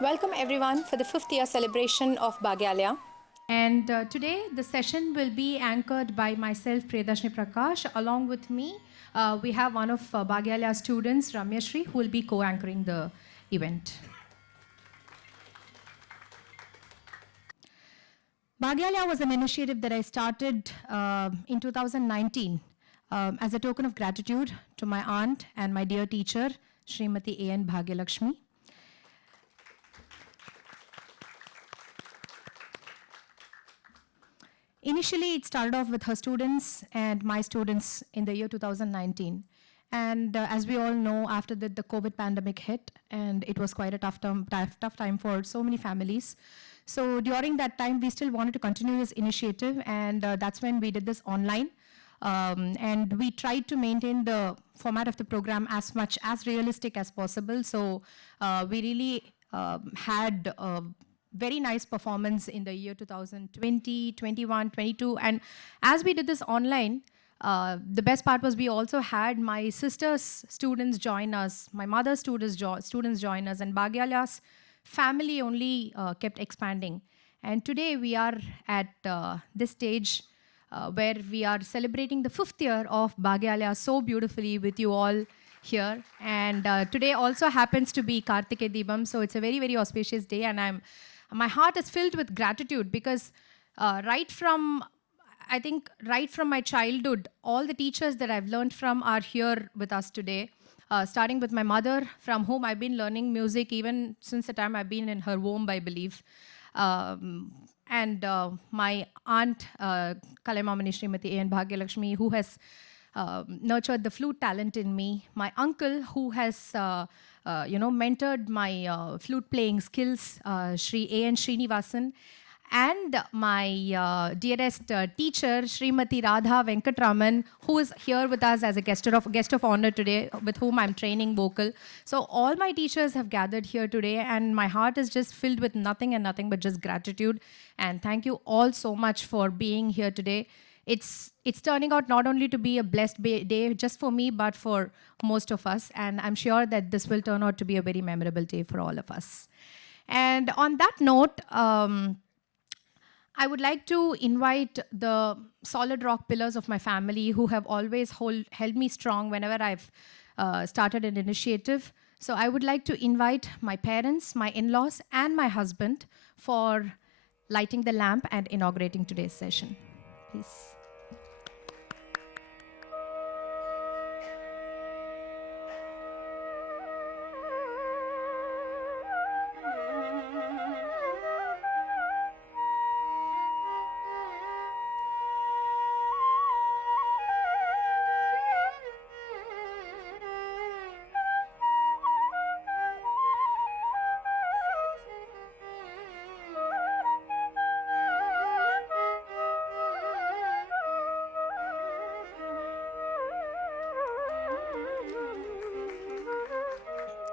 Welcome everyone for the 5th year celebration of Baghyalaya. And today the session will be anchored by myself, Priyadashni Prakash. Along with me, we have one of Baghyalaya students, Ramyashri, who will be co-anchoring the event. Baghyalaya was an initiative that I started in 2019 as a token of gratitude to my aunt and my dear teacher, Srimati A.N. Bhagyalakshmi. Initially, it started off with her students and my students in the year 2019. And as we all know, after that, the COVID pandemic hit, and it was quite a tough time for so many families. So during that time, we still wanted to continue this initiative, and that's when we did this online. And we tried to maintain the format of the program as much as realistic as possible. So we really had very nice performance in the year 2020, 21, 22. And as we did this online, the best part was we also had my sister's students join us, my mother's students join us, and Baghyalaya's family only kept expanding. And today we are at this stage where we are celebrating the 5th year of Baghyalaya so beautifully with you all here. And today also happens to be Kartike Deepam, so it's a very, very auspicious day, and my heart is filled with gratitude because right from my childhood, all the teachers that I've learned from are here with us today. Starting with my mother, from whom I've been learning music even since the time I've been in her womb, I believe. And my aunt, Kalaimamani Srimati A.N. Bhagyalakshmi, who has nurtured the flute talent in me. My uncle, who has mentored my flute playing skills, Sri A.N. Srinivasan, and my dearest teacher, Srimati Radha Venkatraman, who is here with us as a guest of honor today, with whom I'm training vocal. So all my teachers have gathered here today, and my heart is just filled with nothing but just gratitude. And thank you all so much for being here today. It's turning out not only to be a blessed day just for me, but for most of us. And I'm sure that this will turn out to be a very memorable day for all of us. And on that note, I would like to invite the solid rock pillars of my family who have always held me strong whenever I've started an initiative. So I would like to invite my parents, my in-laws, and my husband for lighting the lamp and inaugurating today's session. Please.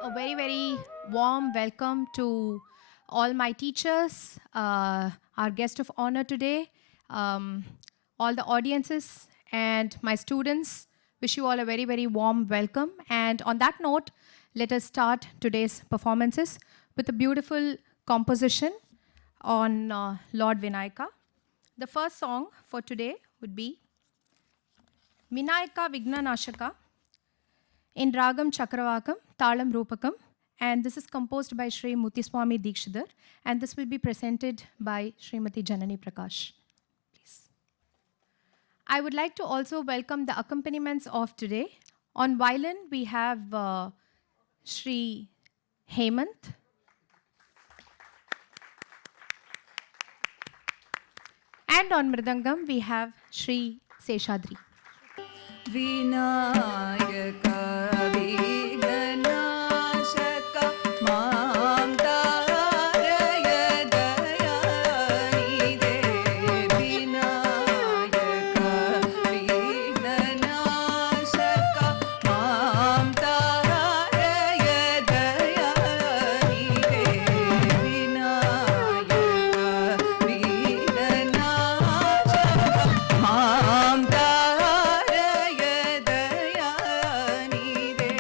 A very, very warm welcome to all my teachers, our guest of honor today, all the audiences, and my students. Wish you all a very, very warm welcome. And on that note, let us start today's performances with a beautiful composition on Lord Vinayaka. The first song for today would be Vinayaka Vignanashaka in Ragam Chakravakam, Talam Rupakam, and this is composed by Sri Muthuswami Dikshidhar, and this will be presented by Srimati Janani Prakash. Please. I would like to also welcome the accompaniments of today. On violin, we have Sri Hemant. And on Mridangam, we have Sri Seshadri. Vinayaka Vignanashaka Mam Taraya Dayanide Vinayaka Vignanashaka Mam Taraya Dayanide Vinayaka Vignanashaka Mam Taraya Dayanide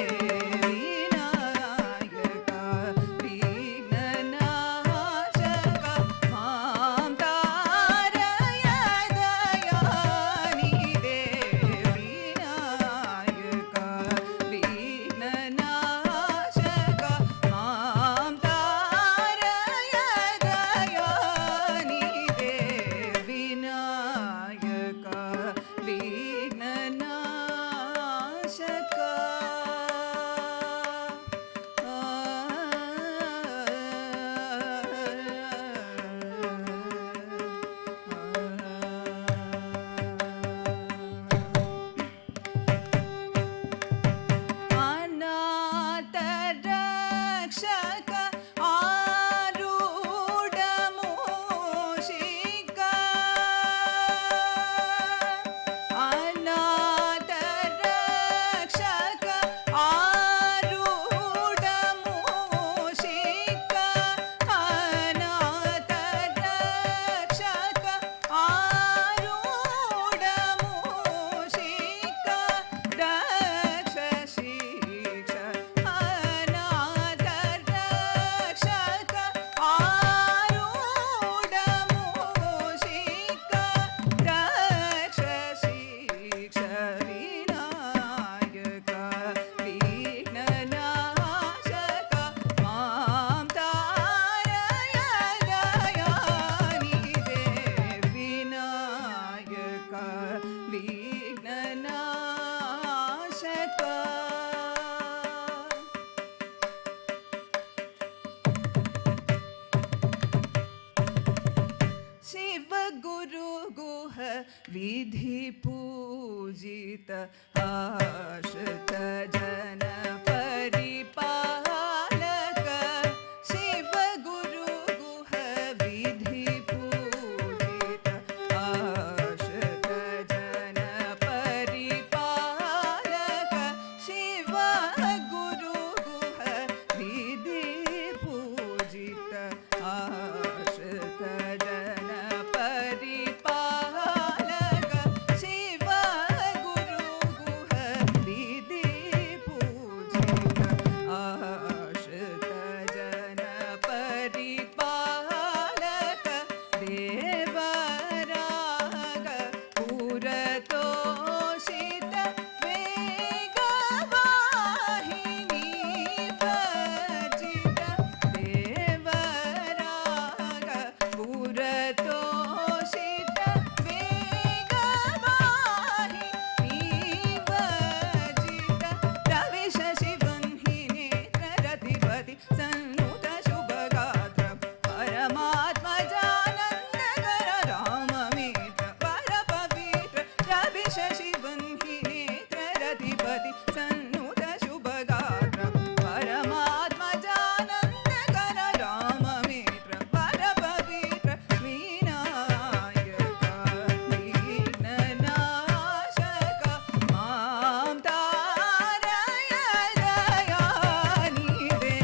विधिपूजित आश्रित जन परिपालक शिव गुरु गुह विधिपूजित आश्रित जन परिपालक शिव गुरु गुह विधिपूजित आश्रित जन परिपालक शिव गुरु गुह विधिपूजित आश्रित जन परिपालक देवराग पुरतोषित वेगवाहिनी भजित देवराग पुरतोषित वेगवाहिनी भजित रवि शशिवह्नि नेत्र रतिपति सन्नुत शुभगात्र परमात्मजानन्दकर राममित्र वर पवित्र रवि शशिवह्नि नेत्र रतिपति सन्नुत शुभगात्र परमात्मजानन्दकर राममित्र वर पवित्र विनायक विघ्ननाशक मां तारय दयानिधे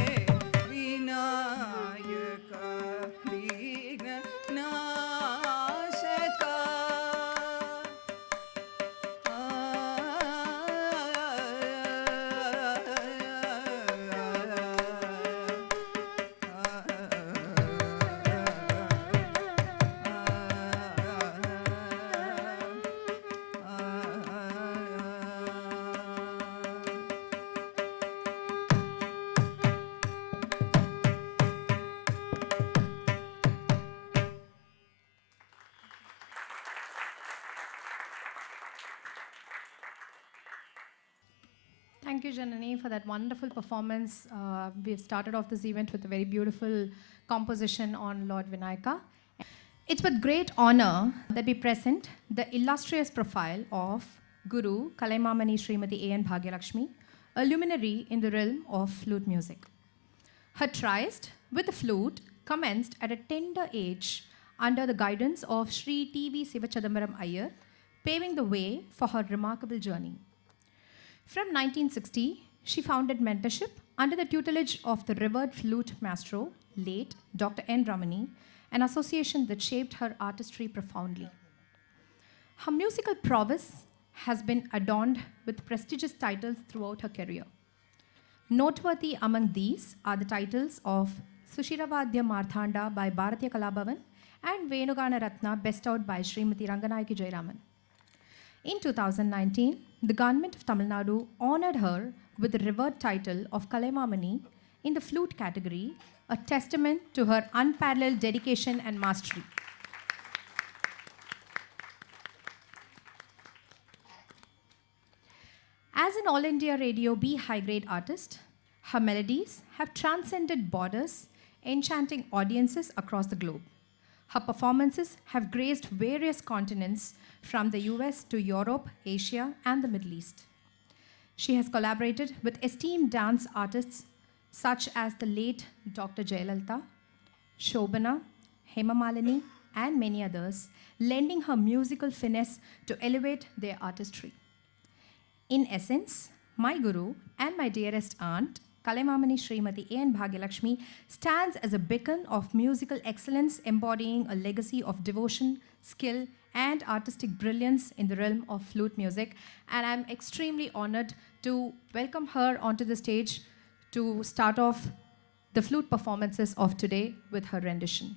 Vinayak विघ्ननाशक Thank you, Janani, for that wonderful performance. We've started off this event with a very beautiful composition on Lord Vinayaka. It's with great honor that we present the illustrious profile of Guru Kalaimamani Srimati A.N. Bhagyalakshmi, a luminary in the realm of flute music. Her tryst with the flute commenced at a tender age under the guidance of Sri T.V. Sivachadambaram Iyer, paving the way for her remarkable journey. From 1960, she founded mentorship under the tutelage of the revered flute maestro, late Dr. N. Ramani, an association that shaped her artistry profoundly. Her musical prowess has been adorned with prestigious titles throughout her career. Noteworthy among these are the titles of Sushiravadya Marthanda by Bharatiya Kalabhavan and Venugana Ratna bestowed by Srimati Ranganayaki Jayaraman. In 2019, the government of Tamil Nadu honored her with the revered title of Kalaimamani in the flute category, a testament to her unparalleled dedication and mastery. As an All India Radio B high-grade artist, her melodies have transcended borders, enchanting audiences across the globe. Her performances have graced various continents from the US to Europe, Asia, and the Middle East. She has collaborated with esteemed dance artists such as the late Dr. Jayalalitha, Shobana, Hema Malini, and many others, lending her musical finesse to elevate their artistry. In essence, my guru and my dearest aunt, Kalaimamani Srimati A.N. Bhagyalakshmi, stands as a beacon of musical excellence, embodying a legacy of devotion, skill, and artistic brilliance in the realm of flute music. And I'm extremely honored to welcome her onto the stage to start off the flute performances of today with her rendition.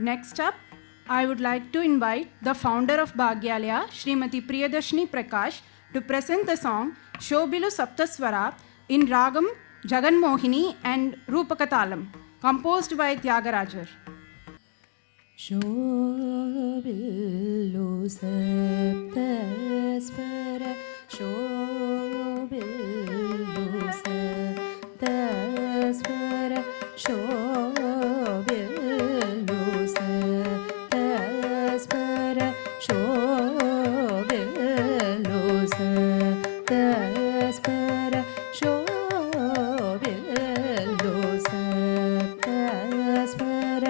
Next up, I would like to invite the founder of Baghyalaya, Srimati Priyadarshini Prakash, to present the song Shobilu Saptaswara in Ragam Jaganmohini and Rupakatalam, composed by Tyagarajar. शोभिल्लु सप्तस्वर शोभिल्लु सप्तस्वर शोभिल्लु सप्तस्वर शोभिल्लु सप्तस्वर शोभिल्लु सप्तस्वर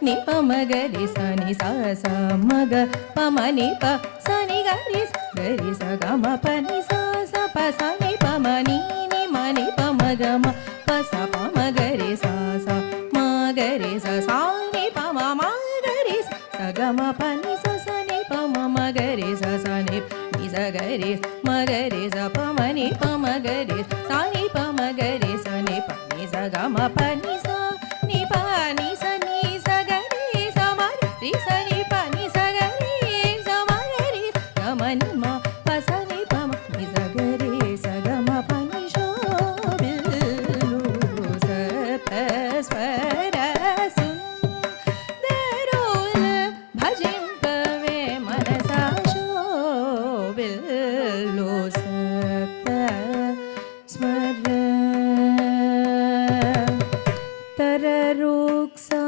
ni pa ma ga ri sa ni sa sa ma ga pa ma ni pa sa ni ga ri sa ga ma pa ni sa ni pa ma ni ma ni pa ma ga ma pa sa pa ma ga ri sa ma ga ri sa ni pa ma ga ri sa ga ma pa ni sa ni pa ma ga ri sa ni sa ga ri ma ga ri sa pa ma ni ga ri sa ni pa ma ga ri sa ni pa ni sa ga ma pa ni sa ni pa ni sa ni sa ga ri sa ma ri sa ni pa ni sa ga ri sa ma ga ri ga ma ni ma pa sa ni pa ma ni sa ga ri sa ga ma pa ni shobilu saptasvara sundarul bhajimpave manasa shobilu saptasvara तररुक्सा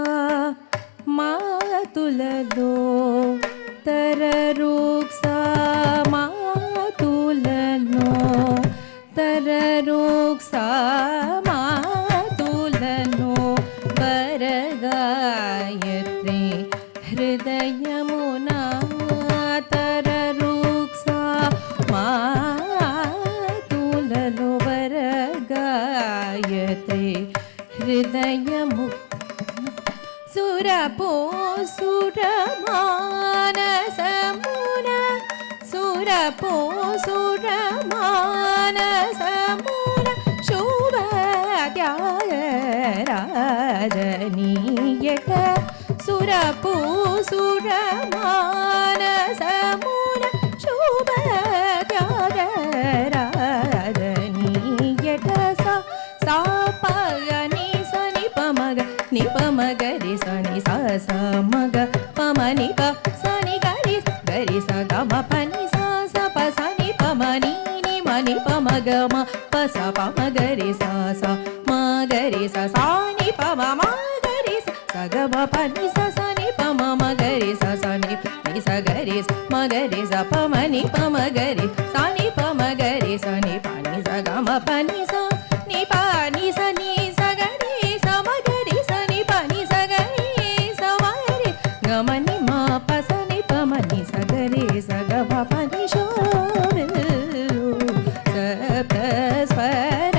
मातुललो तररुक्सा मातुललो तररुक्सा मातुललो वरगायत्री हृदयमुना तररुक्सा मातुललो वरगायत्री हृदयमु सुरपो सुरमानसमुना सुरपो सुरमानसमुना शुभत्यागराजनीयक सुरपो सुरमानसमुना शुभत्यागराजनीयक सा ni pa ma ga ri sa ni sa sa ma ga pa ma ni pa sa ni ga ri sa ga ma pa ni sa pa sa ni pa ma ni ma ni pa ma ga ma pa sa pa ma ga ri sa ma ga ri sa ni pa ma గమని మా పసని పమని సగరే సగమ పని శోభిల్లు సప్త స్వర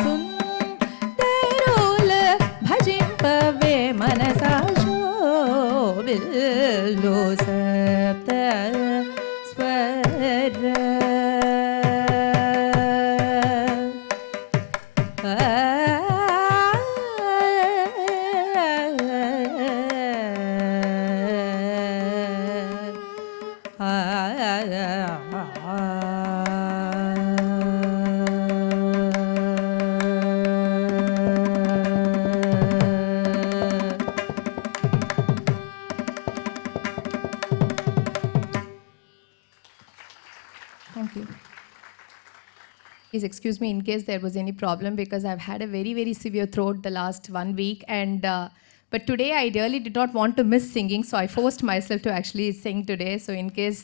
సుందరుల భజింపవే మనసా శోభిల్లు సప్త స్వర Thank you. Please excuse me in case there was any problem because I've had a very, very severe throat the last 1 week. But today I really did not want to miss singing, so I forced myself to actually sing today. So in case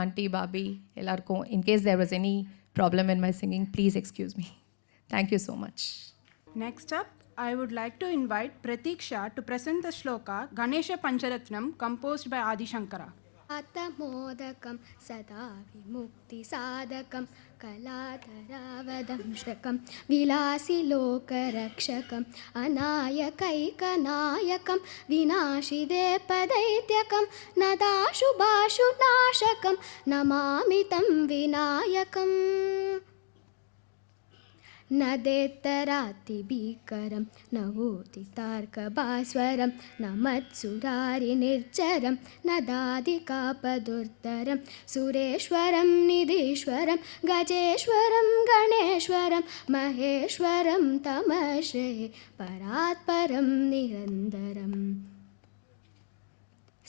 Auntie, Babi, Elarko, in case there was any problem in my singing, please excuse me. Thank you so much. Next up, I would like to invite Pratiksha to present the shloka Ganesha Pancharatnam composed by Adi Shankara. आत्मोदकं सदा विमुक्तिसाधकं कलाधरावदंशकं विलासिलोकरक्षकम् अनायकैकनायकं विनाशिदेपदैत्यकं नदाशुभाशुनाशकं नमामि तं विनायकम् नदेत्तरातिभीकरं नवोदितार्कभास्वरं नमत्सुरारिनिर्जरं नदादिकापदुर्धरं सुरेश्वरं निधीश्वरं गजेश्वरं गणेश्वरं महेश्वरं तमश्रये परात्परं निरन्तरम्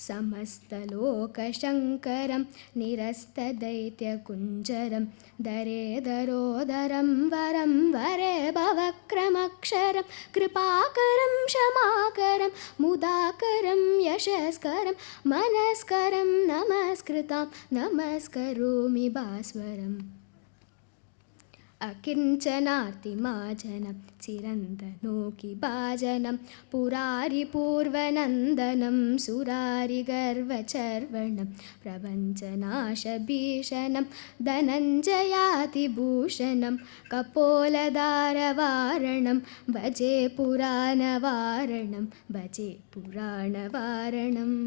समस्तलोकशङ्करं निरस्तदैत्यकुञ्जरं दरेदरोदरं वरं वरे भवक्रमक्षरं कृपाकरं क्षमाकरं मुदाकरं यशस्करं मनस्करं नमस्कृतां नमस्करोमि भास्वरम् अकिञ्चनार्तिमाजनं चिरन्तनोकिभाजनं पुरारिपूर्वनन्दनं सुरारिगर्वचर्वणं प्रपञ्चनाशभीषणं धनञ्जयातिभूषणं कपोलदारवारणं भजे पुराणवारणं भजे पुराणवारणम्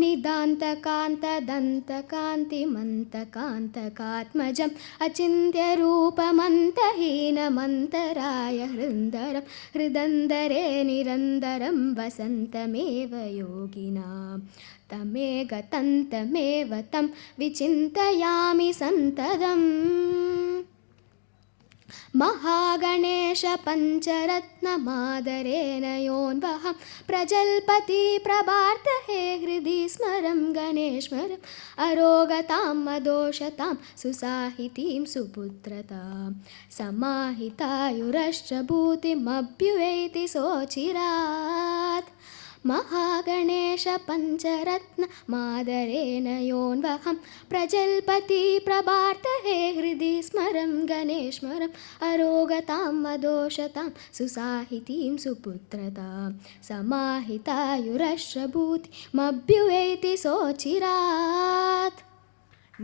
निदान्तकान्तदन्तकान्तिमन्तकान्तकात्मजम् अचिन्त्यरूपमन्तहीनमन्तराय हृन्दरं हृदन्दरे निरन्तरं वसन्तमेव योगिनां तमेकतन्तमेव तं विचिन्तयामि सन्ततम् महागणेशपञ्चरत्नमादरेण योऽन्वहं प्रजल्पति प्रभार्तहे हृदि स्मरं गणेश्वरम् अरोगतां मदोषतां सुसाहितीं सुपुत्रतां समाहितायुरश्च भूतिमभ्युवेति सोचिरात् महागणेशपञ्चरत्नमादरेण योऽन्वहं प्रजल्पति प्रभार्तहे हृदि स्मरं गणेश्वरम् अरोगतां मदोषतां सुसाहितीं सुपुत्रतां समाहितायुरश्च भूतिमभ्युवेति सोचिरात्.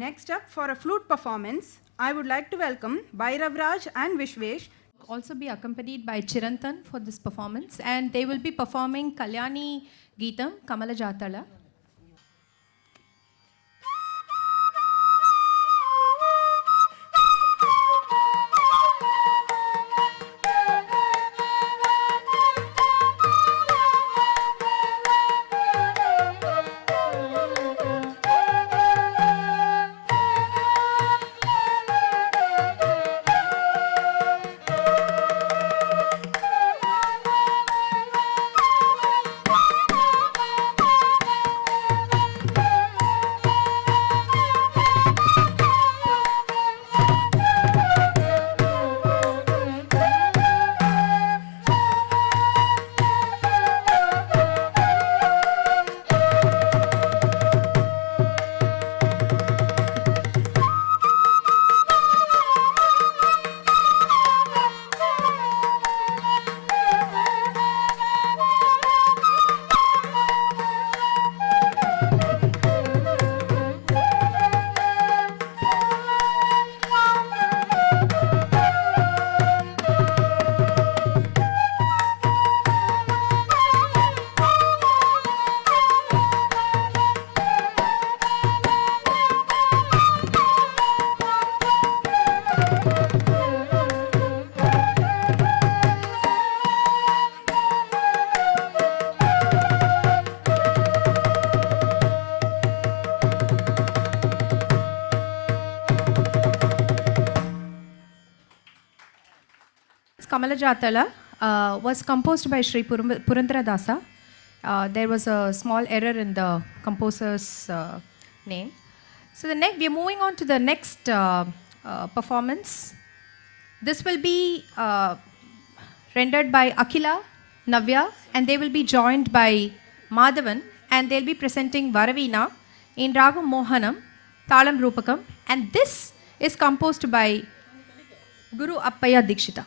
Next up, for a flute performance, I would like to welcome Bhairavraj and Vishwesh. Also be accompanied by Chirantan for this performance, and they will be performing Kalyani Geetam Kamala Jatala. Kamalajatala was composed by Sri Purandara Dasa. There was a small error in the composer's name. So we are moving on to the next performance. This will be rendered by Akila, Navya, and they will be joined by Madhavan, and they'll be presenting Varavina in Ragam Mohanam, Talam Rupakam, and this is composed by Guru Appaya Dikshita.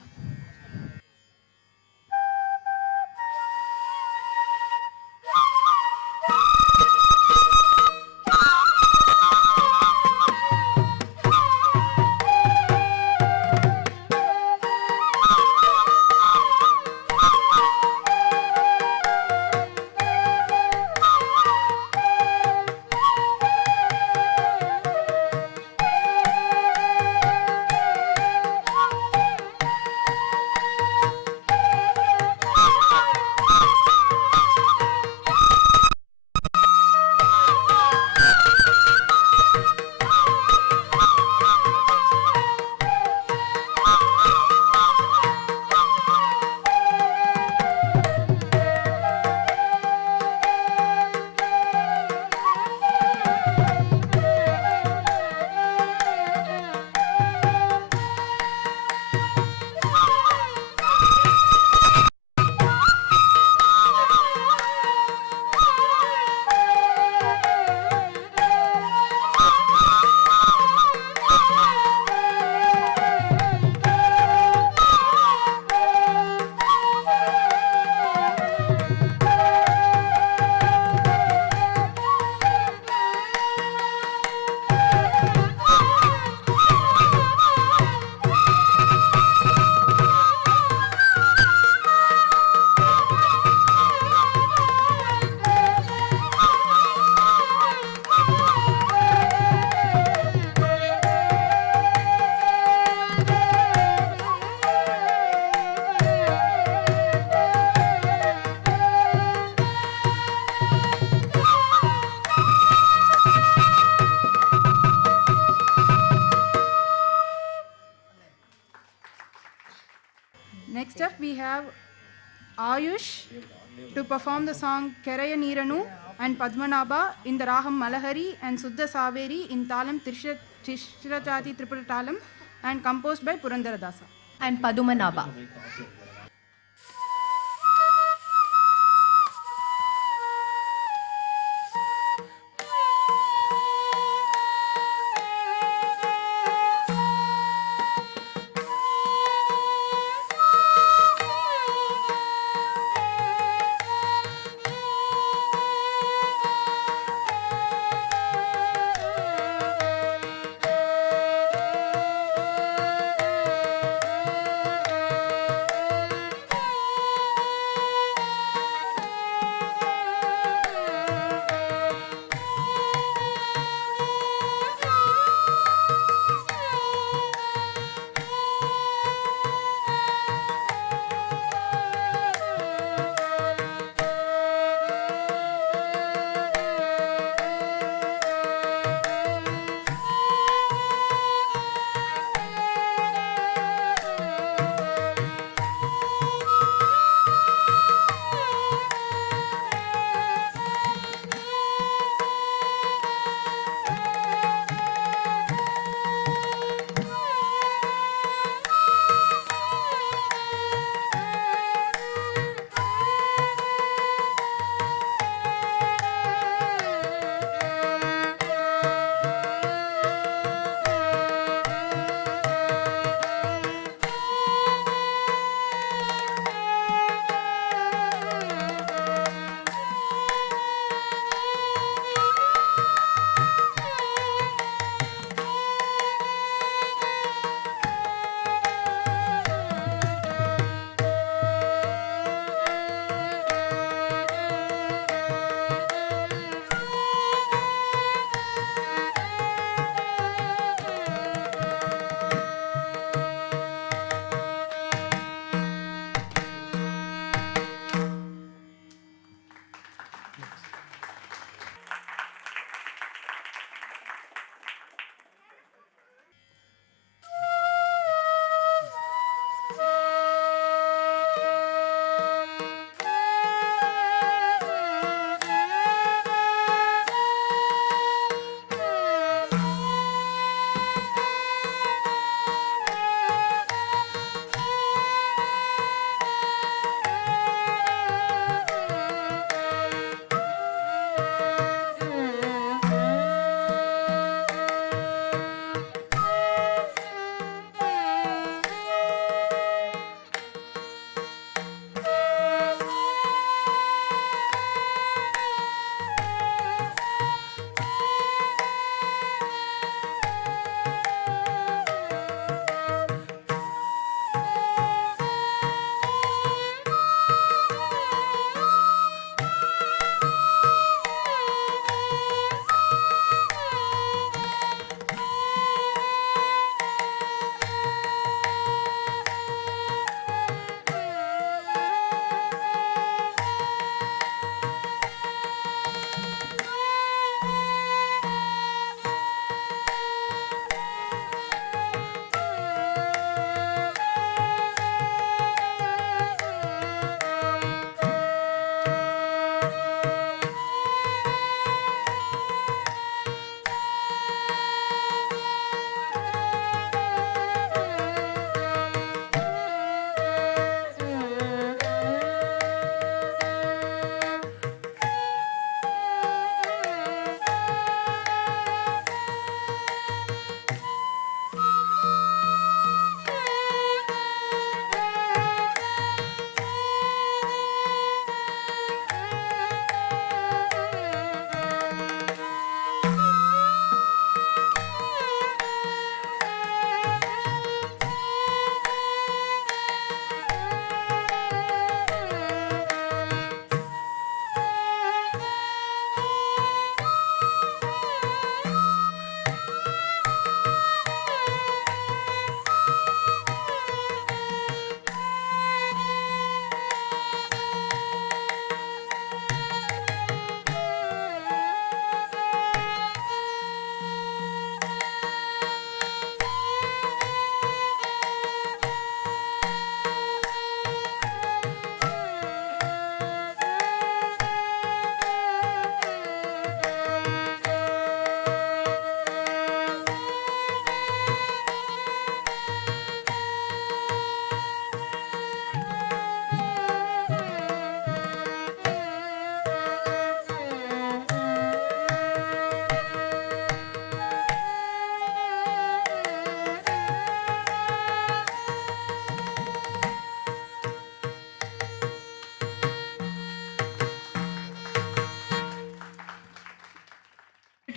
Next up, we have Ayush to perform the song Keraya Neeranu and Padmanabha in the Raham Malahari and Suddha Saveri in Talam Tishrajati Tripuratalam and composed by Purandara Dasa. And Padumanaba.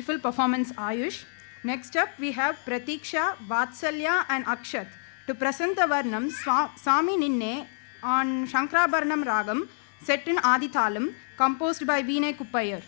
beautiful performance, Ayush. Next up, we have Pratiksha, Vatsalya, and Akshat to present the Varnam Sami Ninne on Shankrabarnam Ragam, set in Adithalam, composed by Vinay Kuppayar.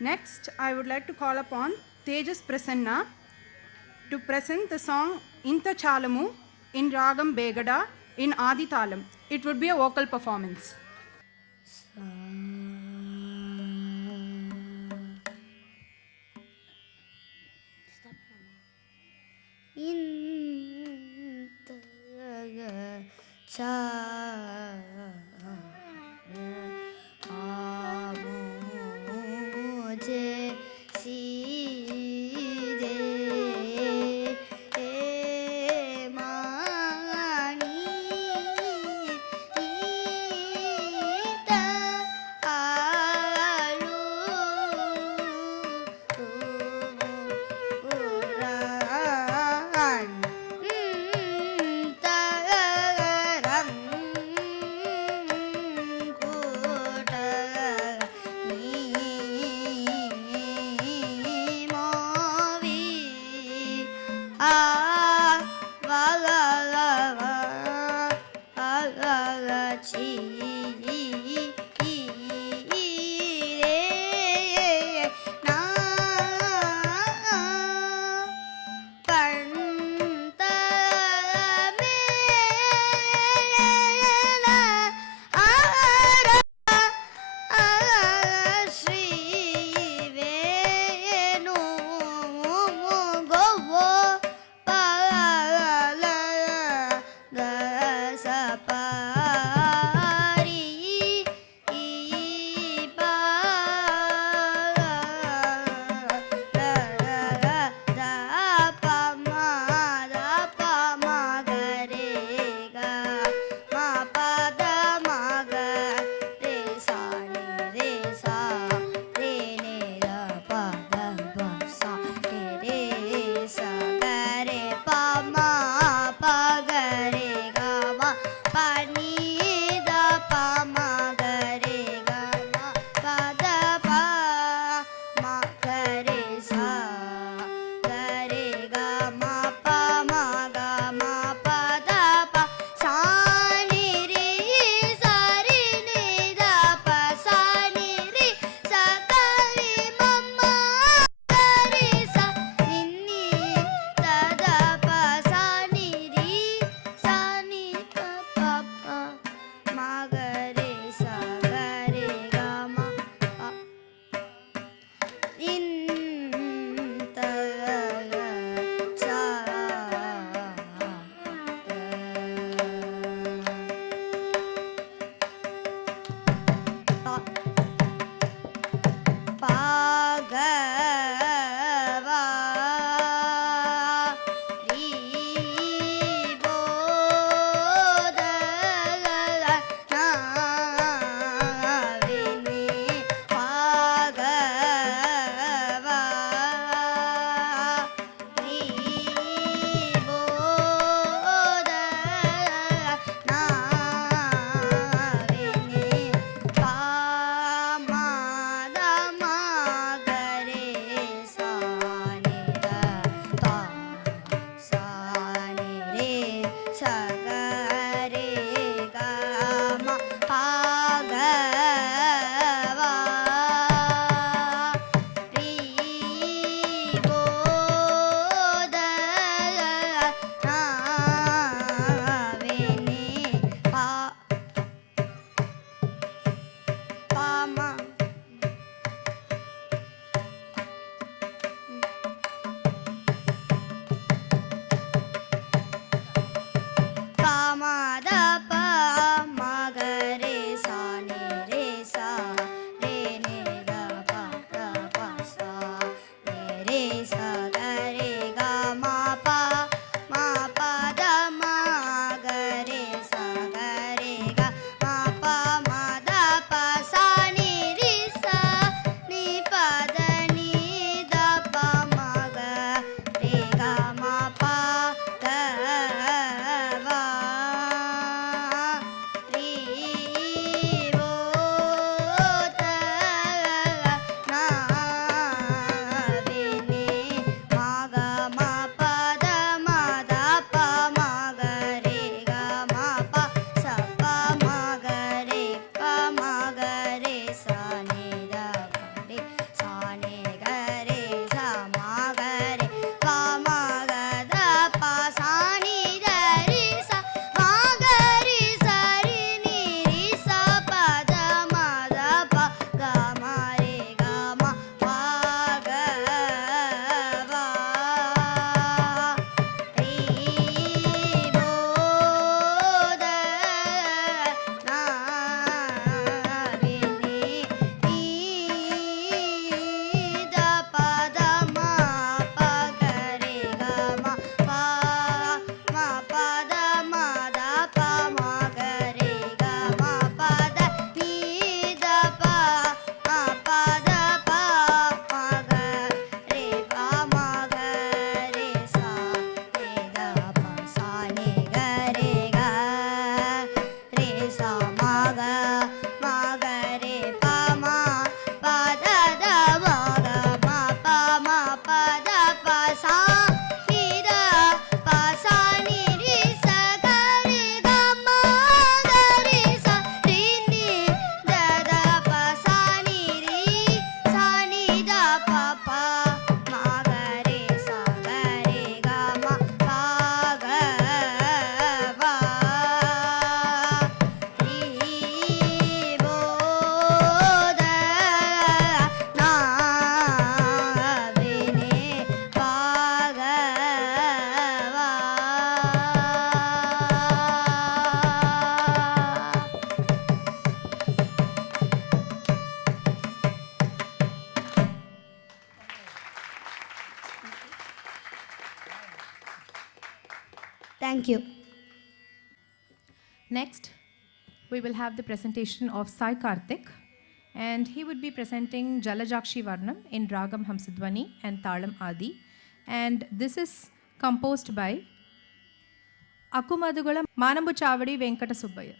Next, I would like to call upon Tejas Prasanna to present the song Inta Chalamu in Ragam Begada in Adithalam. It would be a vocal performance. Thank you. Next, we will have the presentation of Sai Karthik, and he would be presenting Jalajakshi Varnam in Ragam Hamsadvani and Talam Adi. And this is composed by Akumadugala Manambu Chavadi Venkata Subbaya.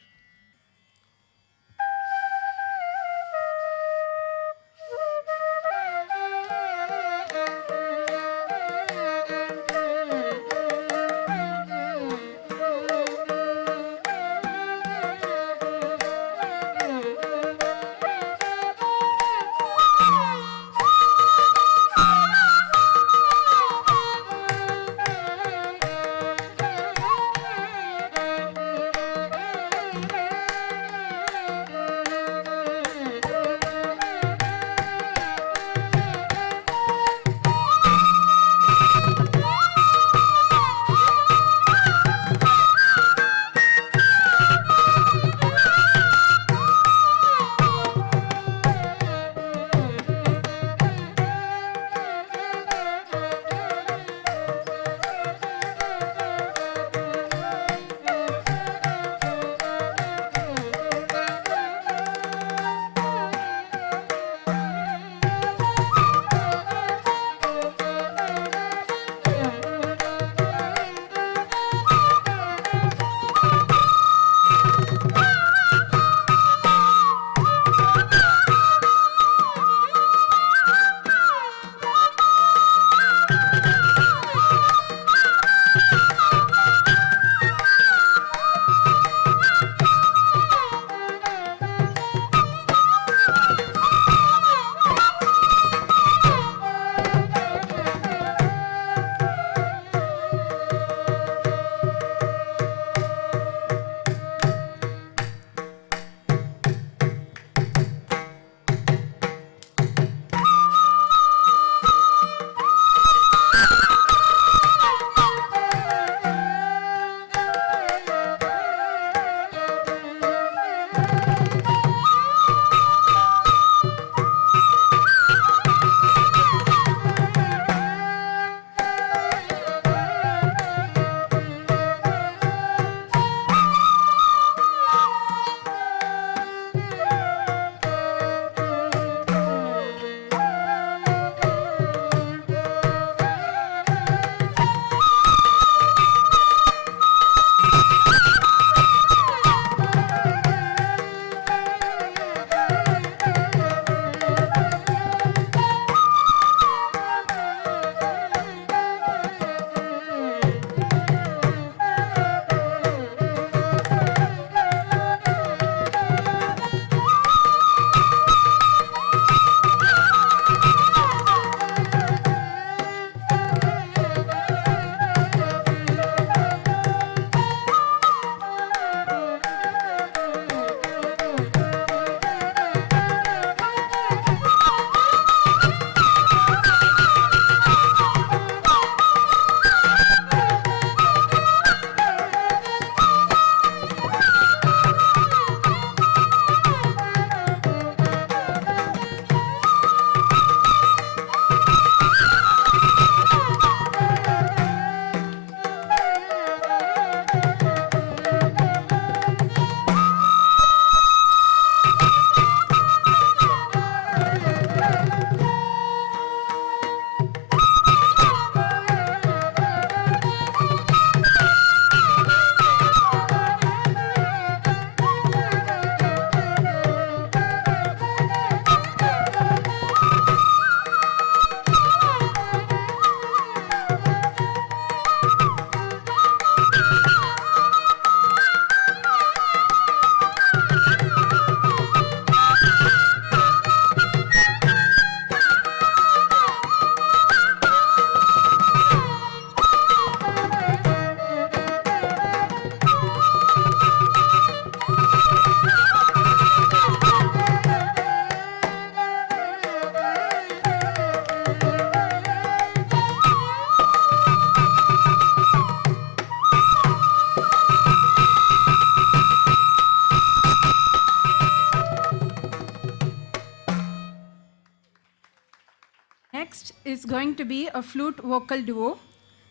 Next is going to be a flute vocal duo,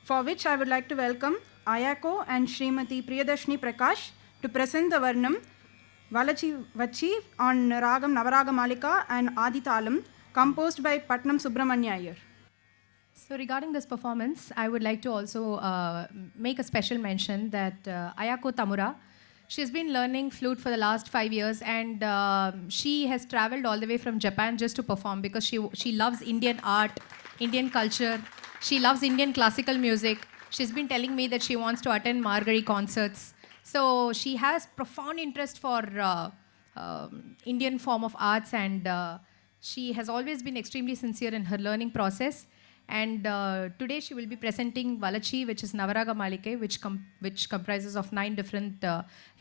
for which I would like to welcome Ayako and Srimati Priyadashni Prakash to present the Varnam Valachi Vachi on Ragam Navaraga Malika and Aditalam, composed by Patnam Subramanya Iyer. So regarding this performance, I would like to also make a special mention that Ayako Tamura, she has been learning flute for the last 5 years, and she has traveled all the way from Japan just to perform because she loves Indian art, Indian culture. She loves Indian classical music. She's been telling me that she wants to attend Margari concerts. So she has profound interest for Indian form of arts, and she has always been extremely sincere in her learning process. And today she will be presenting Valachi, which is Navaraga Malike, which comprises of 9 different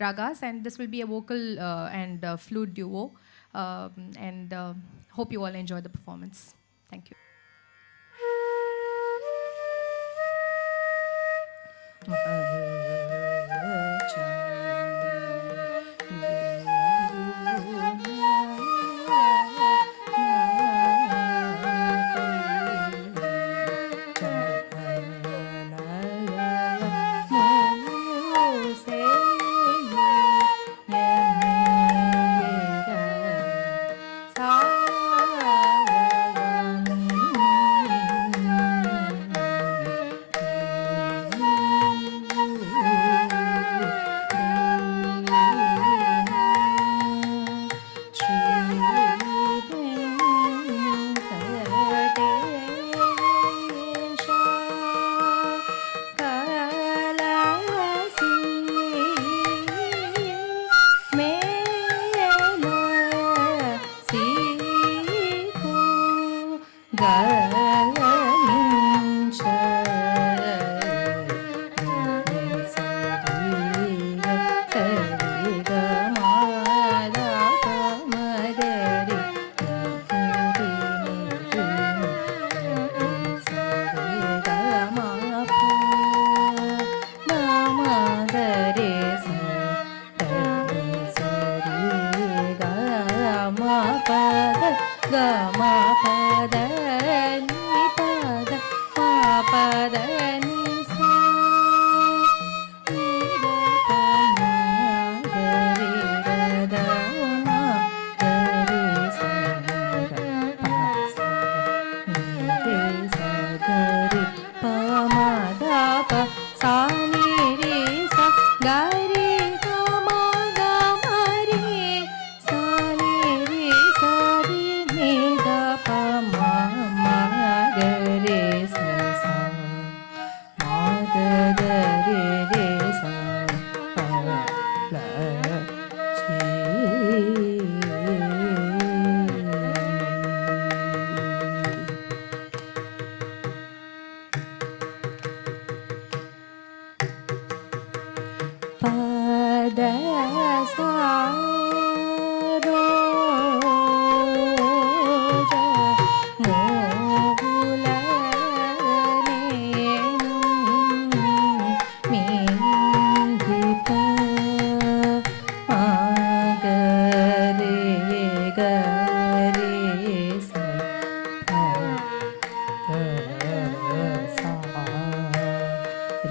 ragas, and this will be a vocal and flute duo. And hope you all enjoy the performance. Thank you.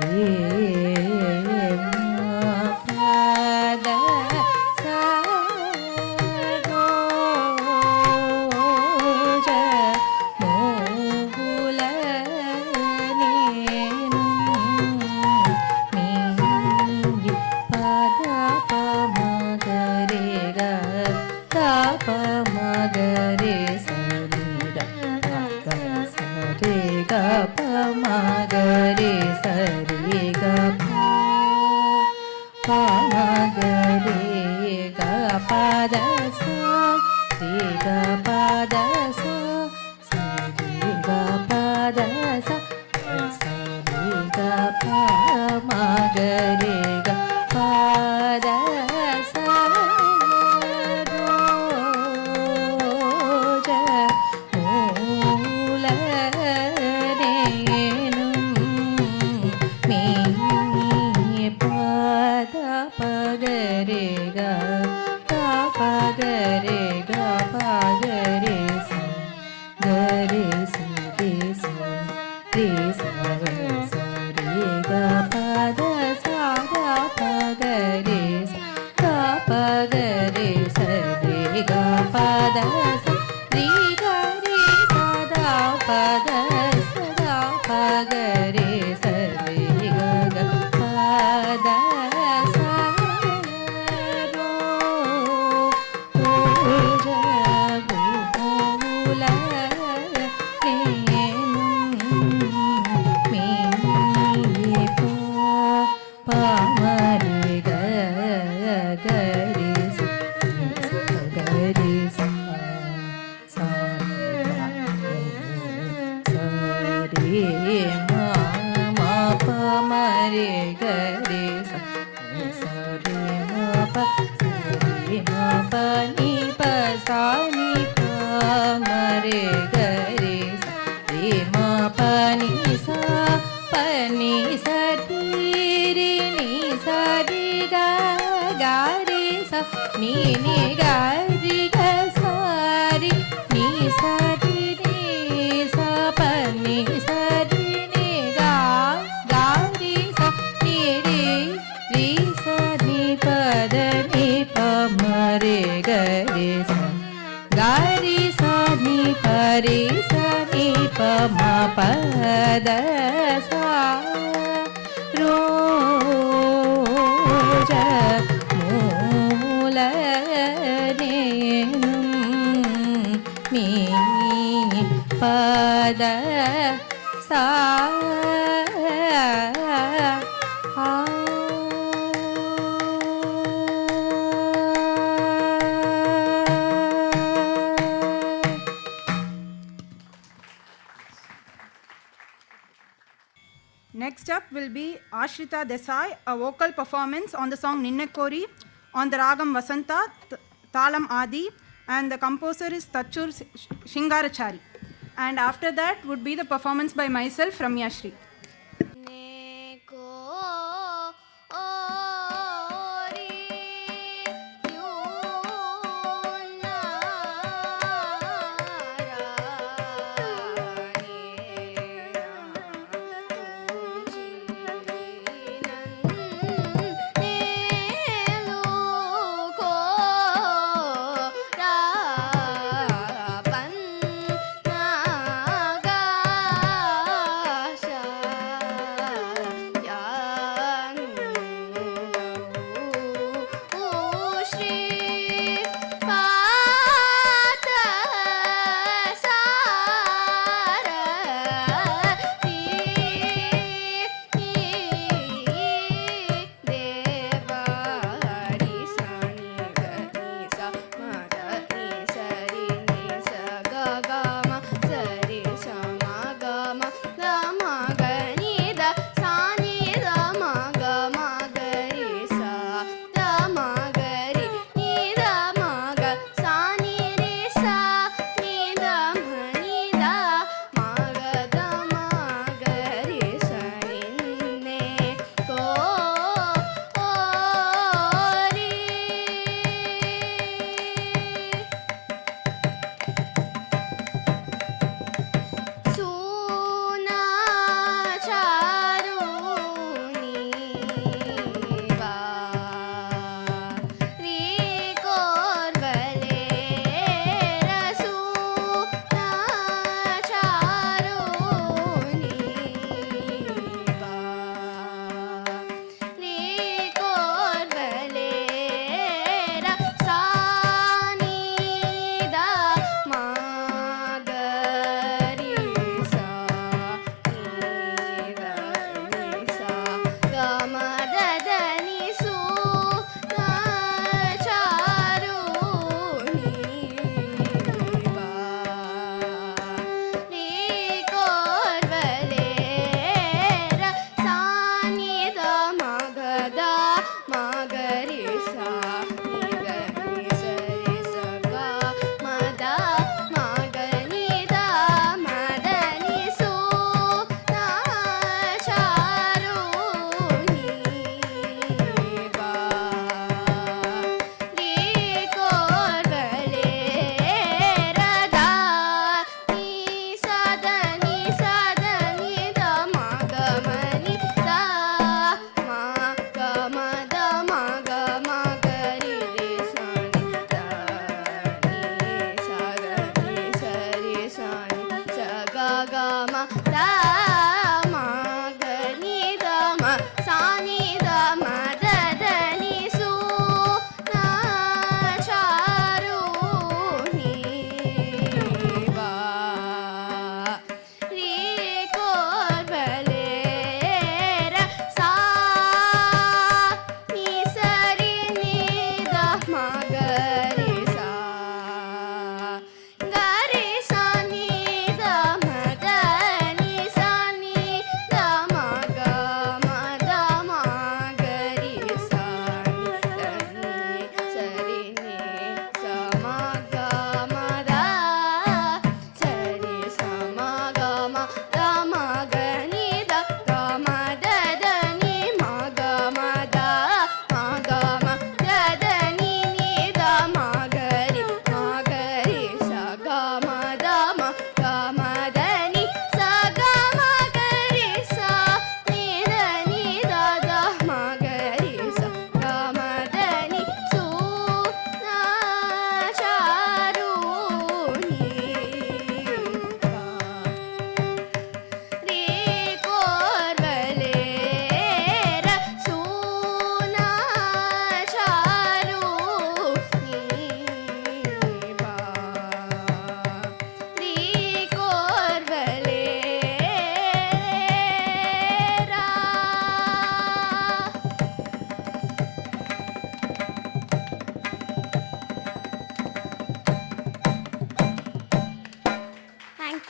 Re ma pa da sa பத சதா பகரே சரி கக பத சரோ ஓஜ பூல me போ பமரி கரி கரி சரி மா பமரி கரி சரி மா பனி பசானி பமரி கரி சரி மா பனி சா பனி சரி நீ சரி காரி ச நீ காரி சாரி நீ சரி நீ ச பனி சரி நீ காரி ச நீ ரீ சரி பத நீ பமரே கரி ச காரி ச நீ பரி ச நீ பம பத சா ரோஜ மூல மீ பத சா Next up will be Ashrita Desai, a vocal performance on the song Ninnakori on the Ragam Vasanta, Talam Adi, and the composer is Tachur Shingarachari. And after that would be the performance by myself, Ramya Shri.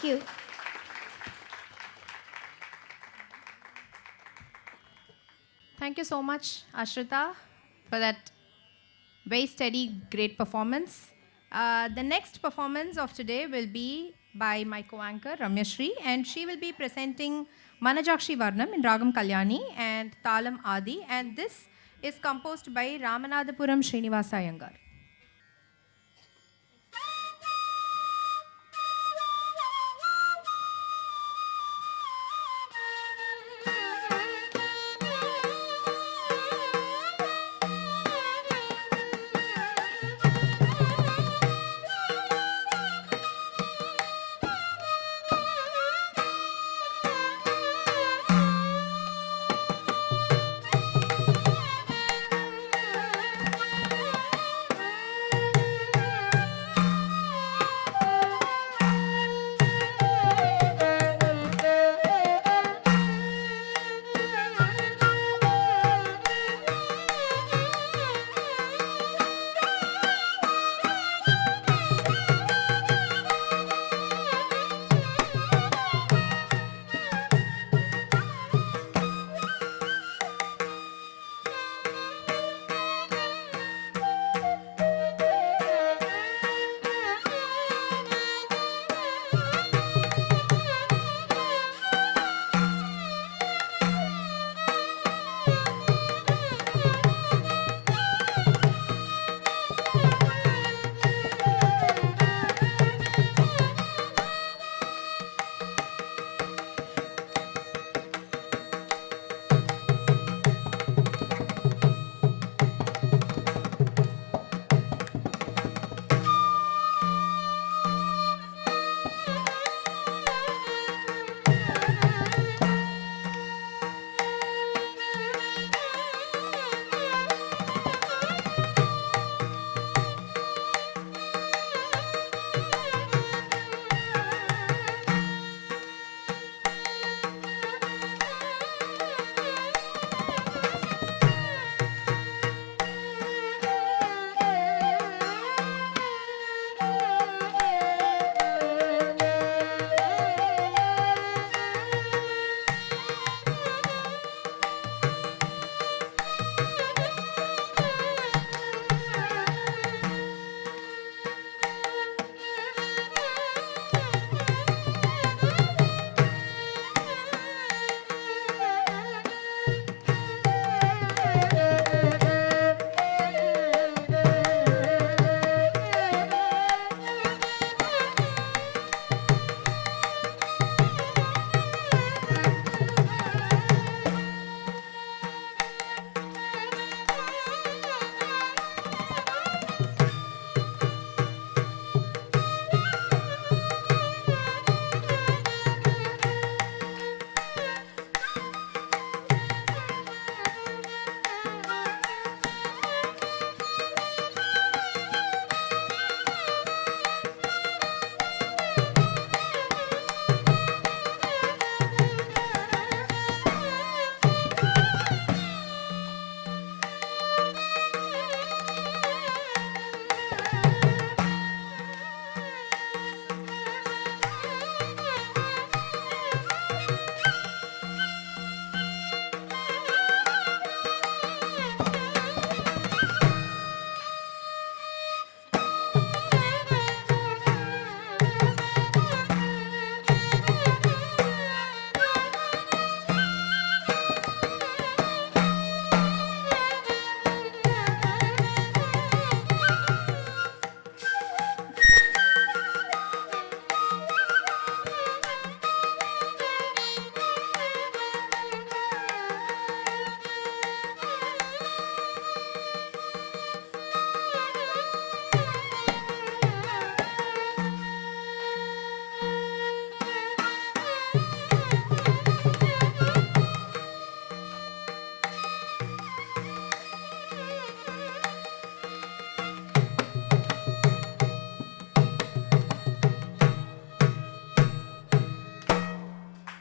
you. Thank you so much, Ashrita, for that very steady, great performance. The next performance of today will be by my co-anchor, Ramyashri, and she will be presenting Manajakshi Varnam in Ragam Kalyani and Talam Adi, and this is composed by Ramanathapuram Srinivasa Iyengar.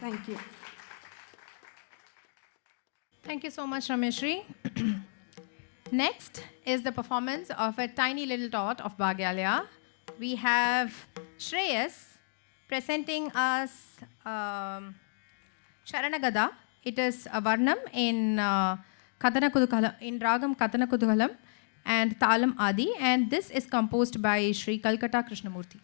Thank you. Thank you so much, Rameshri. Next is the performance of a tiny little tot of Baghyalaya. We have Shreyas presenting us Sharanagada. It is a Varnam in in Ragam Kadana Kudugalam and Talam Adi, and this is composed by Sri Kalkata Krishnamurti.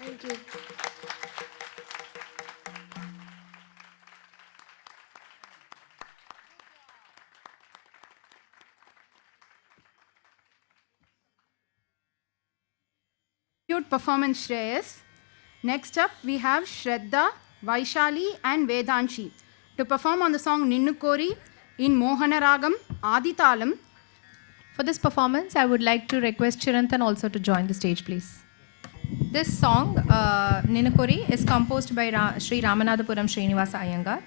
Thank you. Cute performance, Shreyas. Next up, we have Shraddha, Vaishali, and Vedanshi to perform on the song Ninnukori in Mohanaragam, Aditalam. For this performance, I would like to request Chirantan also to join the stage, please. This song, Ninakori, is composed by Sri Ramanathapuram Srinivasa Iyengar.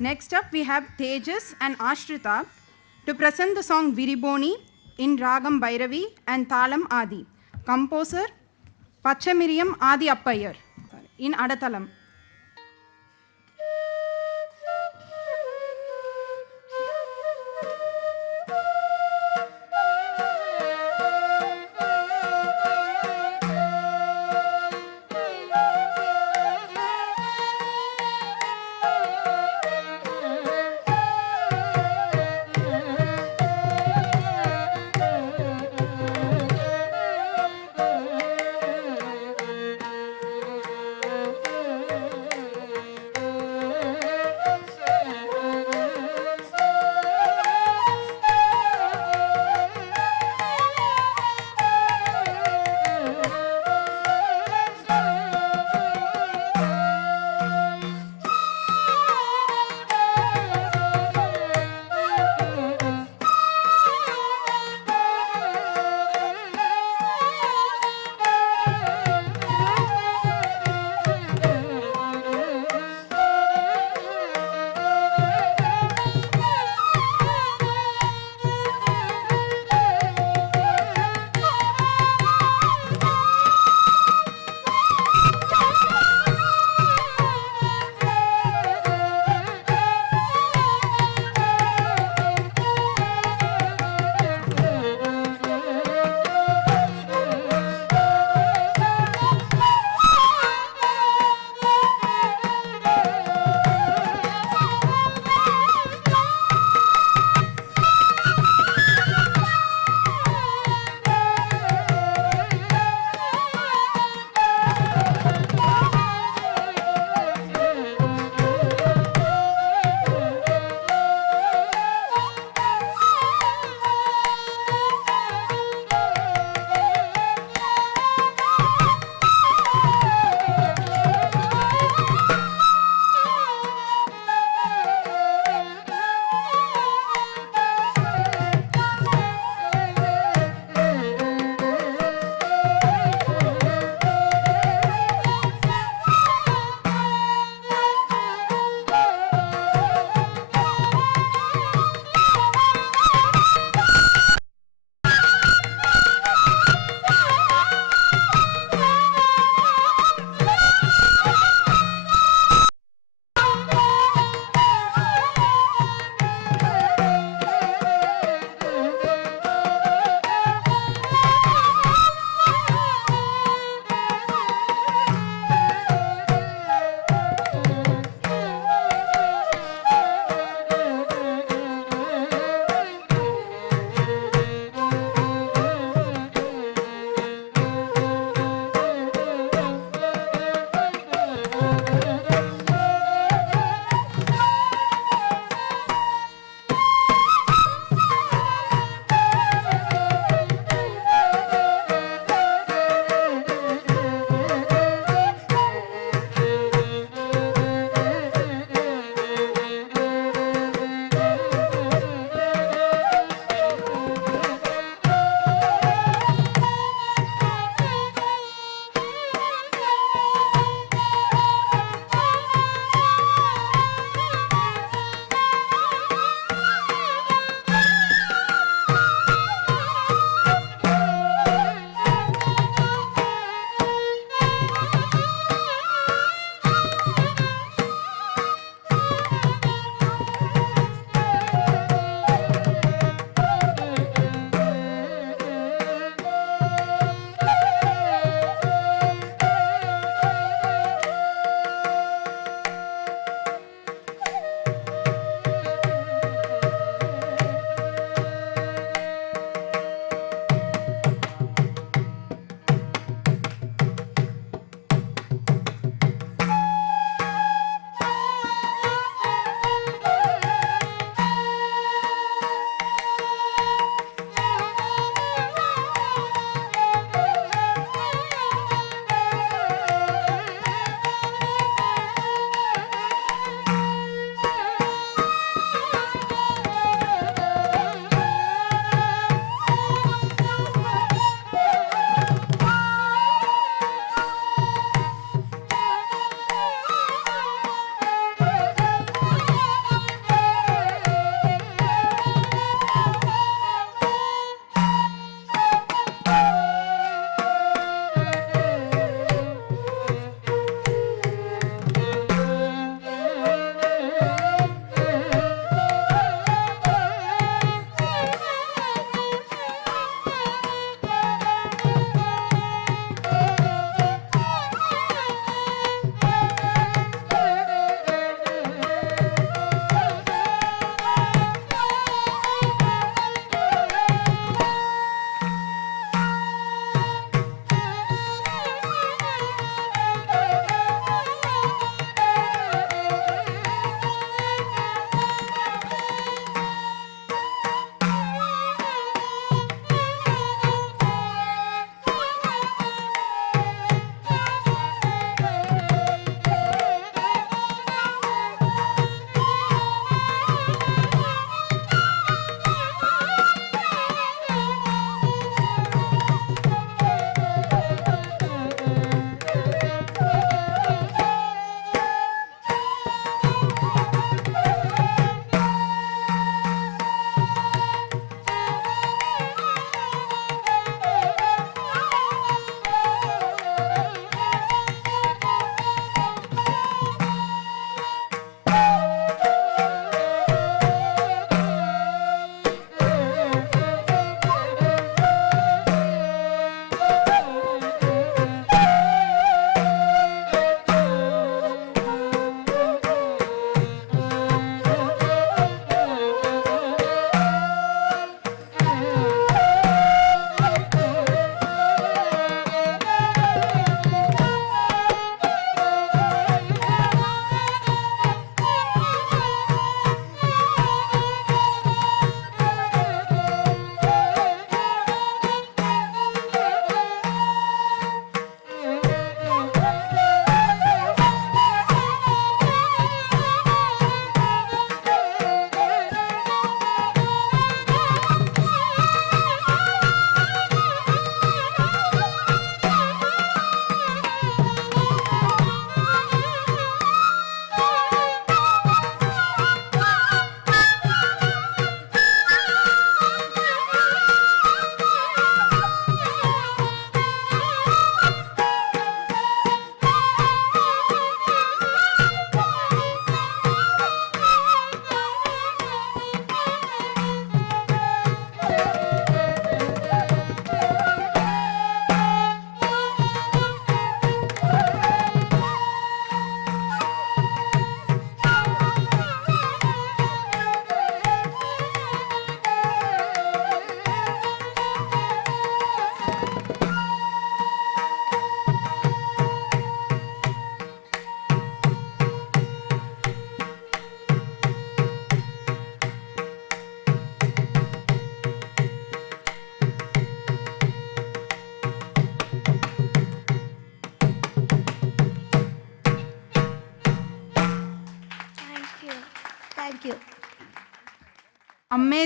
Next up, we have Tejas and Ashrita to present the song Viriboni in Ragam Bhairavi and Thalam Adi. Composer Pachamiriyam Adi Appayar in Adatalam.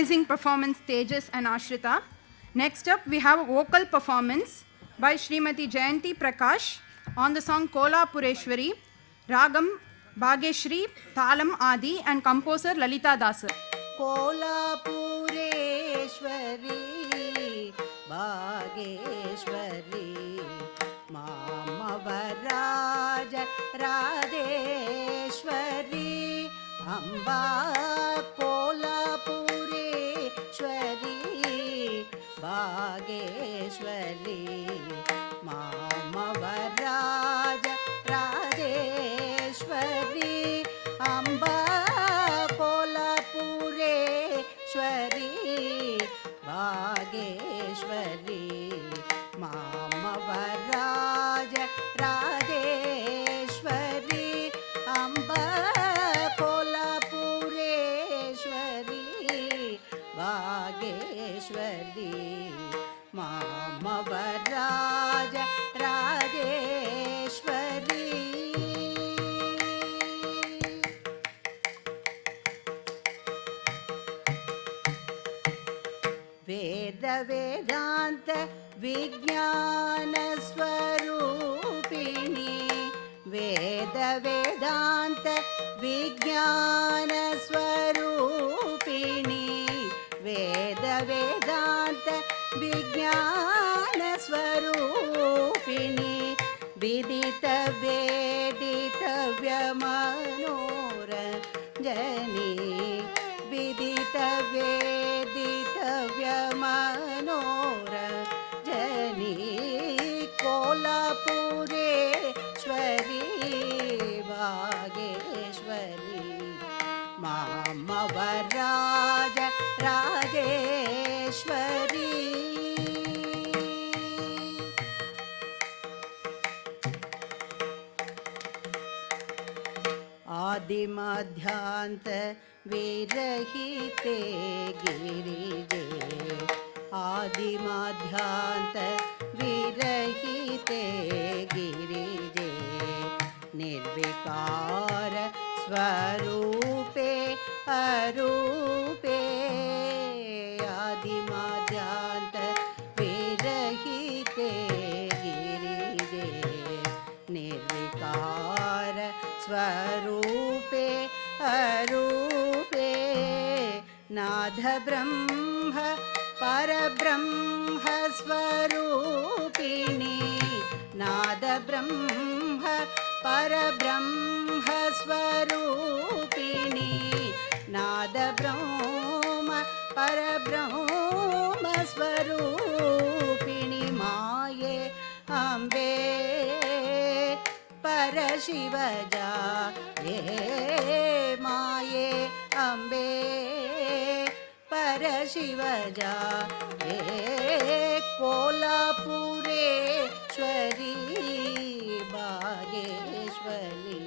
amazing performance, Tejas and Ashrita. Next up, we have a vocal performance by Srimati Jayanti Prakash on the song Kola Pureshwari, Ragam Bhageshri, Thalam Adi, and composer Lalita Dasar. कोलापुरेश्वरी Bhageshwari मामवराज Rajeshwari Amba कोलापुरेश्वरी Bhageshwari मामवराज Rajeshwari Amba कोलापुरेश्वरी Bhageshwari मामवराज Rajeshwari Amba कोलापुरेश्वरी Bhageshwari मामवराज Rajeshwari वेद वेदांत विज्ञान स्वरूपिणी वेद वेदांत विज्ञान स्वरूपिणी वेद वेदांत विज्ञान स्वरूपिणी विदित वेदित व्यमनोरञ्जनी विदित वेदित व्यमनोरञ्जनी कोलापुरेश्वरी भागेश्वरी मामवराज राजेश्वरी आदिमध्यान्त विरहिते गिरिजे आदिमध्यान्त विरहिते गिरिजे निर्विकार स्वरूपे अरूपे आदिमध्यान्त विरहिते गिरिजे निर्विकार स्वरूपे अरूपे नाथ ब्रह्म परब्रह्म स्वरूपिणी नाद ब्रह्म परब्रह्म स्वरूपिणी नाद ब्रह्म परब्रह्म स्वरूपिणी माये अम्बे परशिवजा ये माये अम्बे परशिवजा ये कोलापुरेश्वरी Bhageshwari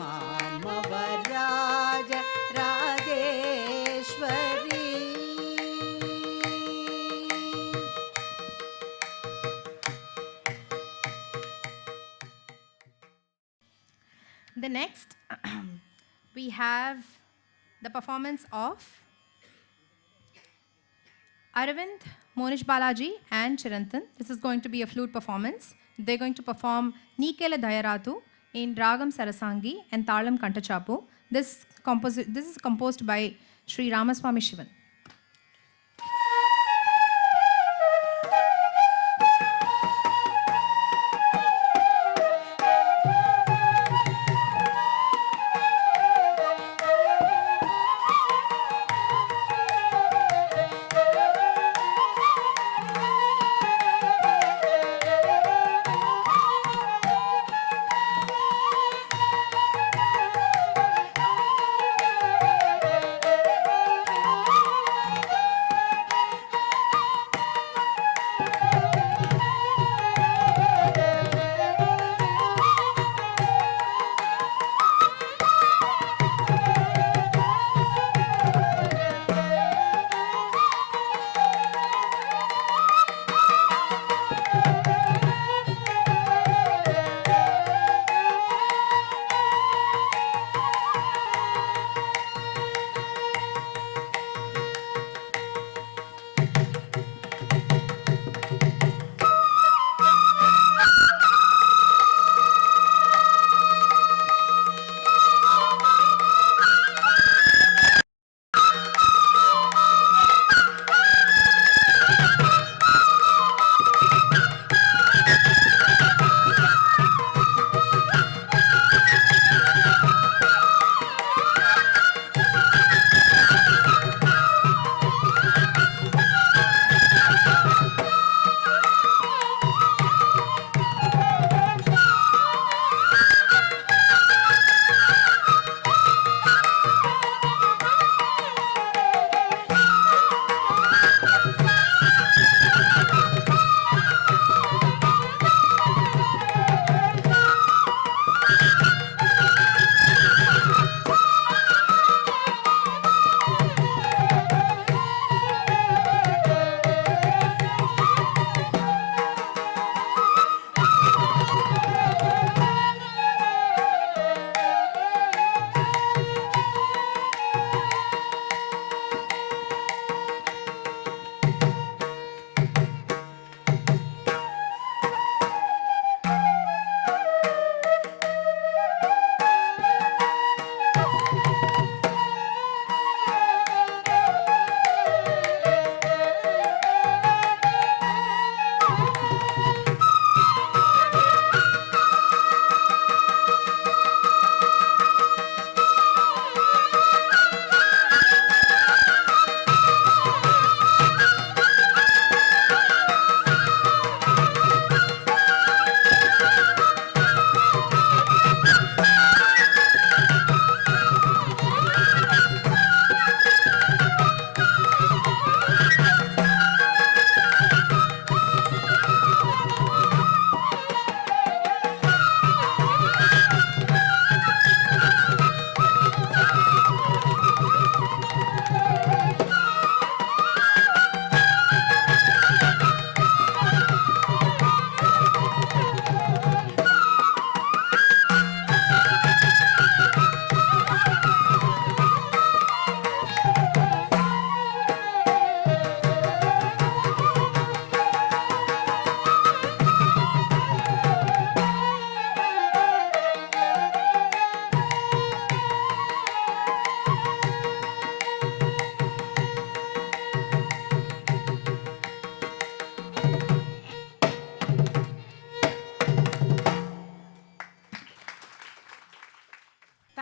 मामवराज Rajeshwari The next, we have the performance of Aravind, Monish Balaji, and Chirantan. This is going to be a flute performance. They're going to perform Nikela Dayaratu in Ragam Sarasangi and Talam Kantachapu. This is composed by Sri Ramaswamy Shivan.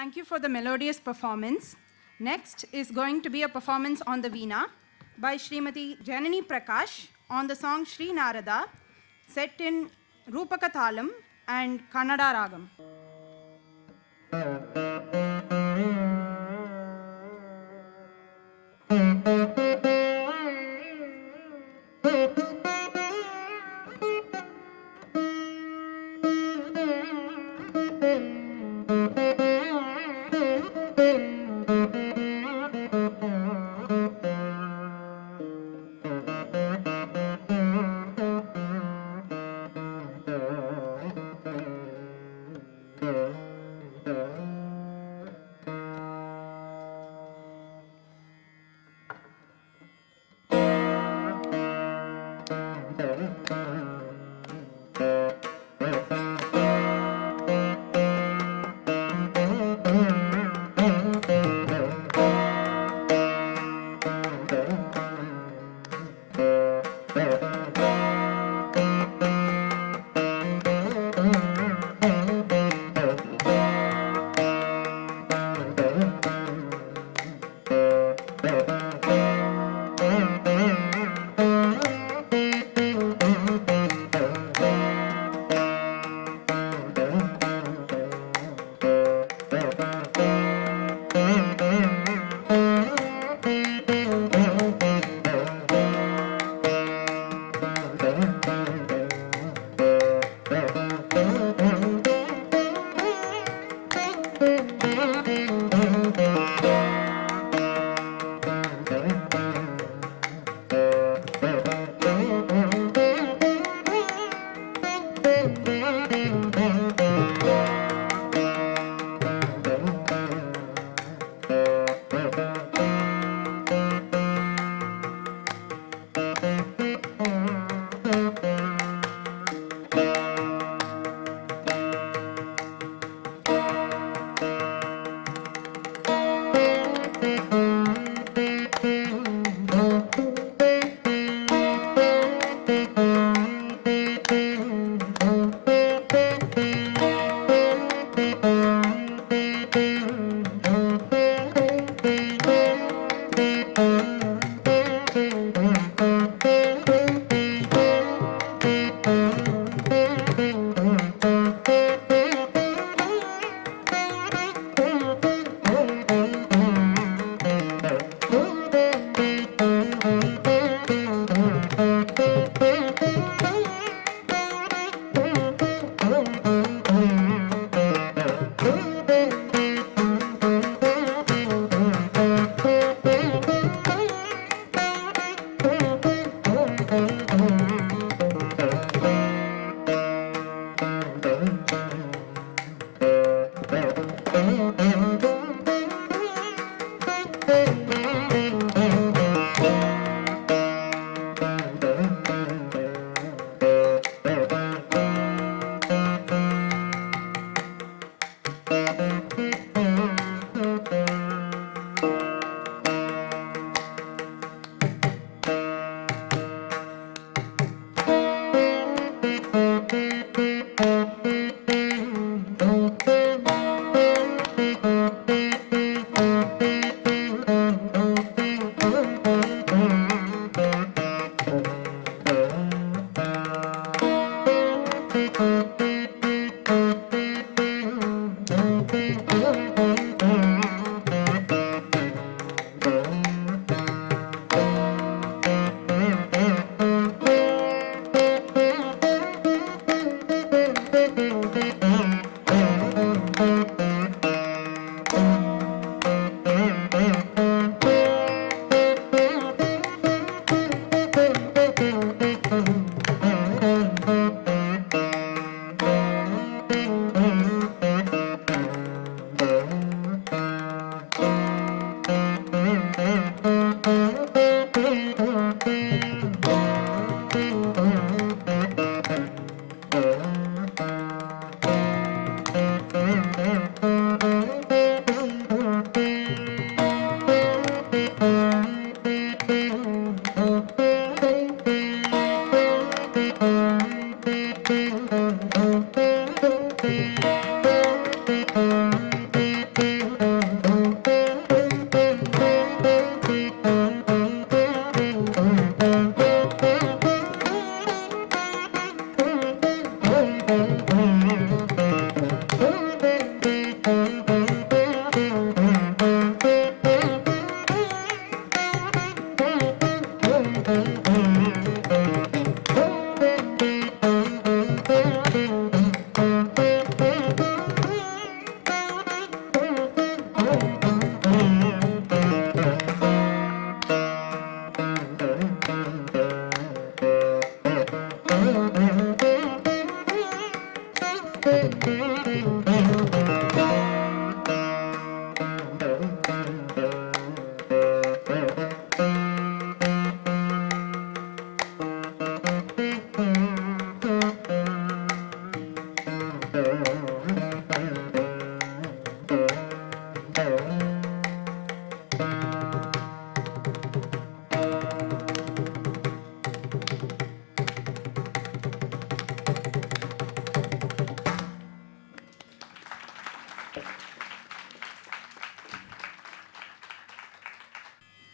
Thank you for the melodious performance. Next is going to be a performance on the Veena by Srimati Janani Prakash on the song Sri Narada, set in Rupaka Thalam and Kannada Ragam.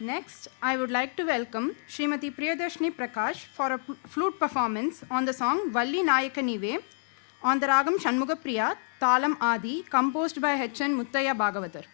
Next, I would like to welcome Srimati Priyadashni Prakash for a flute performance on the song Valli Nayaka Nive on the ragam Shanmuga Priya, Talam Adi, composed by H.N. Muttaya Bhagavatar.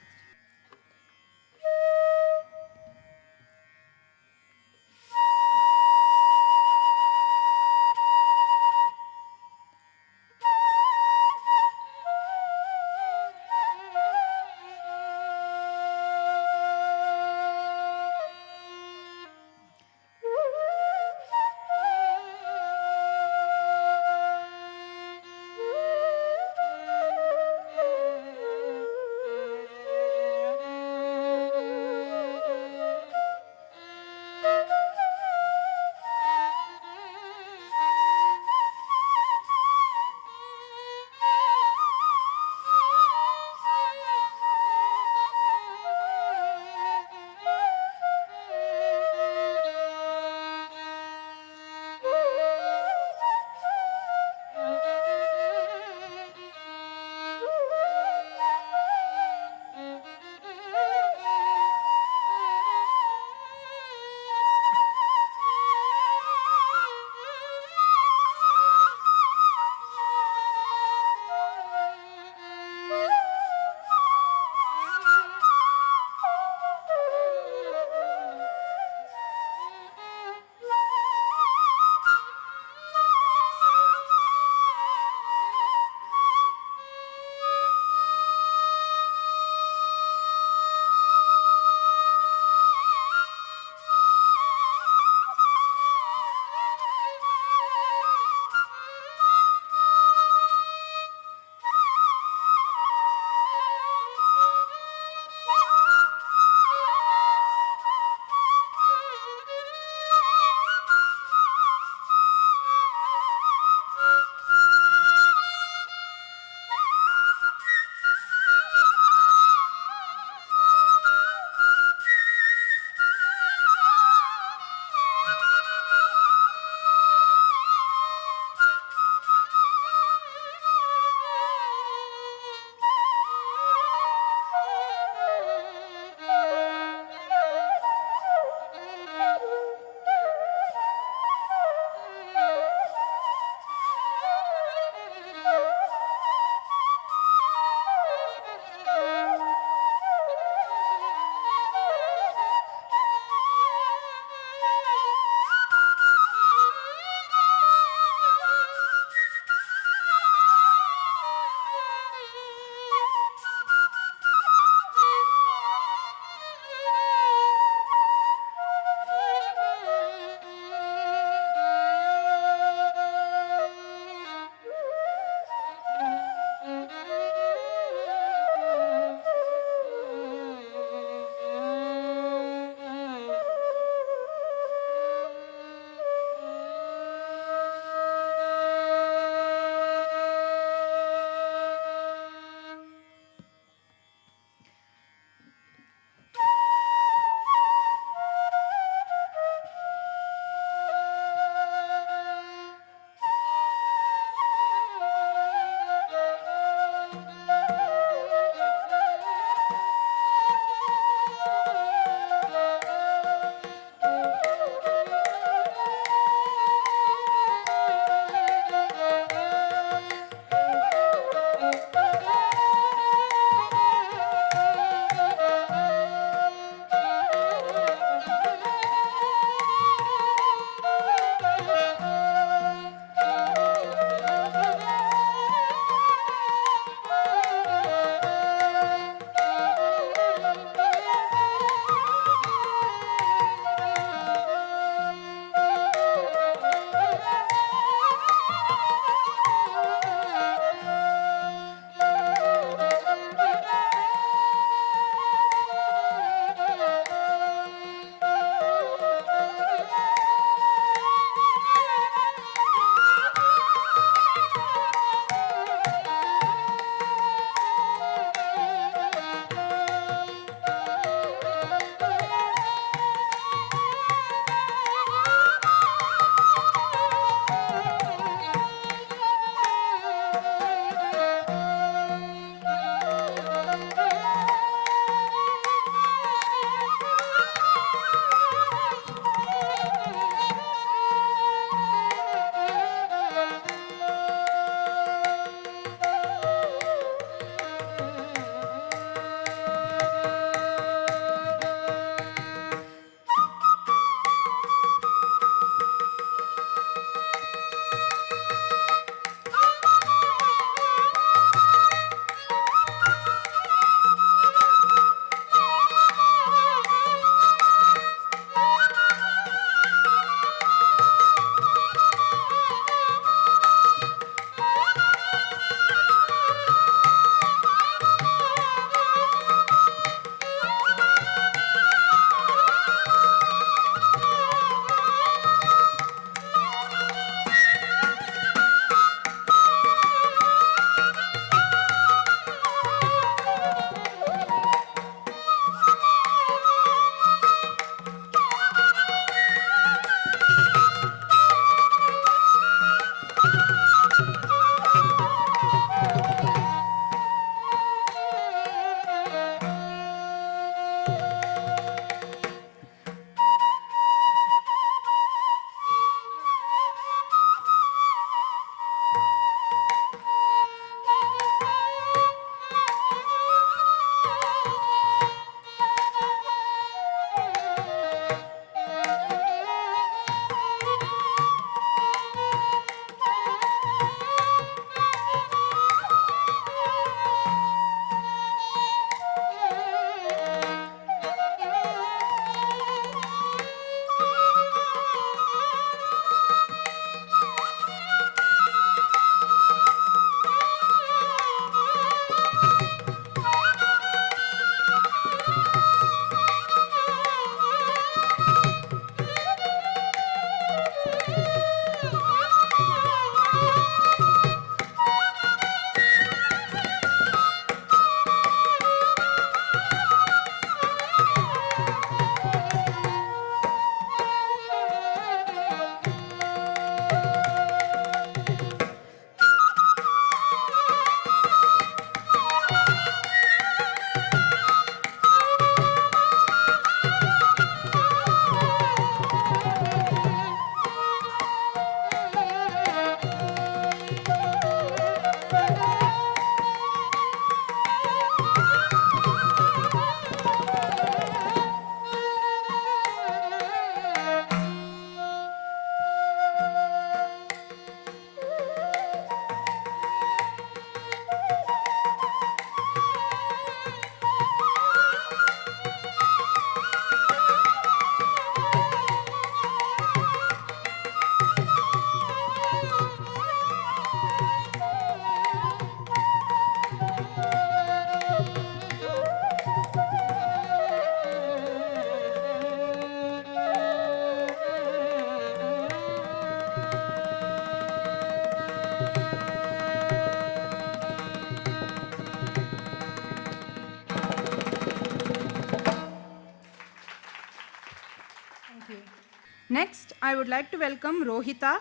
Next, I would like to welcome Rohita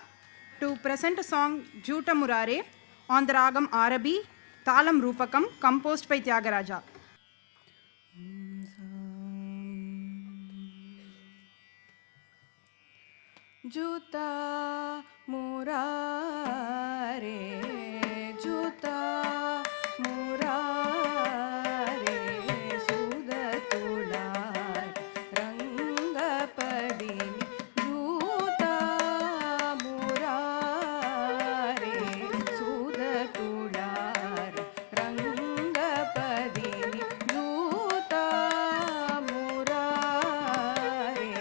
to present a song Juta Murare on the Ragam Arabi, Talam Rupakam, composed by Tyagaraja. Juta murare, juta murare, sudatulai rangapadini. Juta murare, sudatulai rangapadini. Juta murare,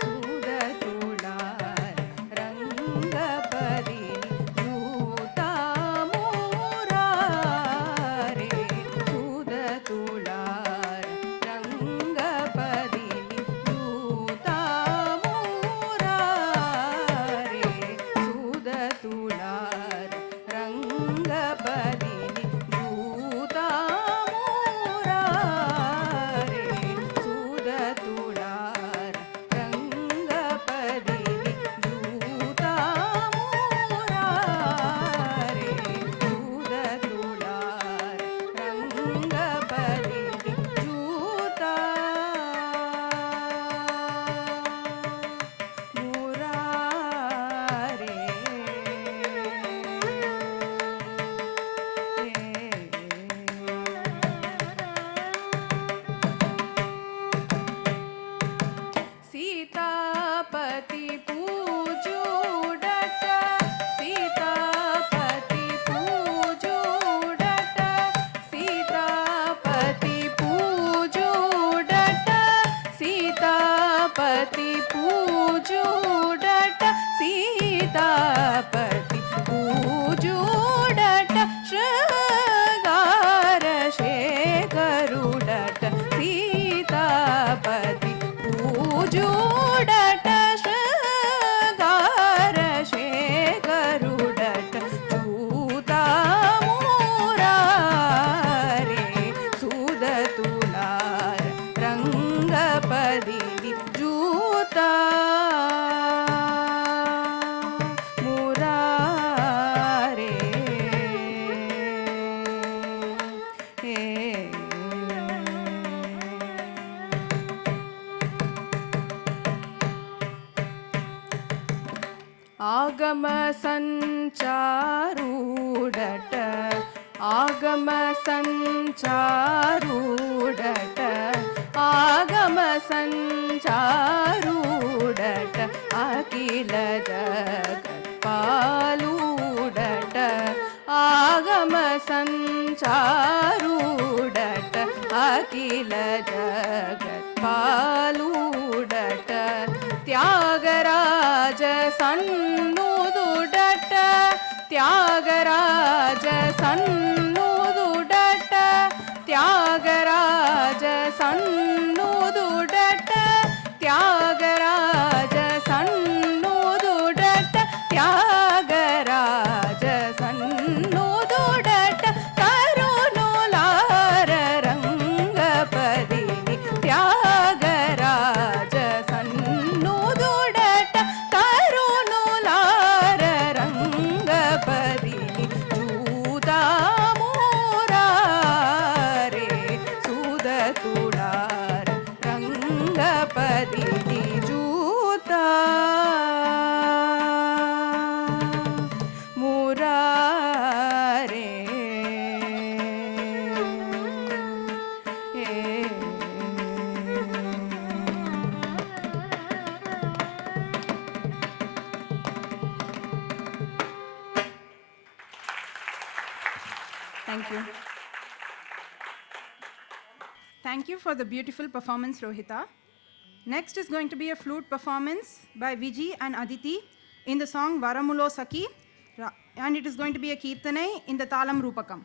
sudatulai rangapadini. Juta murare, sudatulai rangapadini. Juta murare, sudatulai rangapadini. Juta murare, sudatulai rangapadini. Juta murare, sudatulai rangapadini. Juta Sitapati पूजूडट Sitapati पूजूडट Sitapati पूजूडट Sitapati पूजूडट Sitapati पूजूडट शृंगार शेखरुडट सीतापति पूजूडट शृंगार शेखरुडट जूता मुरारे सुदतुलार रंगपदिनि जूता मुरारे आगम संचारूडट आगम संचारूडट आगम संचारूडट अखिल जगत्पालूडट आगम संचारूडट अखिल जगत्पालूडट त्यागराज सन्नुदुडट त्यागराज सन्नुदुडट त्यागराज सन्नुदुडट त्यागराज सन्नुदुडट त्यागराज सन्नुदुडट करुणुलार रंगपदिनि त्यागराज सन्नुदुडट करुणुलार रंगपदिनि जूता मुरारे सुदतुलार रंगपदिनि जूता मुरारे Thank you. Thank you for the beautiful performance, Rohita. Next is going to be a flute performance by Viji and Aditi in the song Varamulo Saki, and it is going to be a Kirtanai in the Talam Rupakam.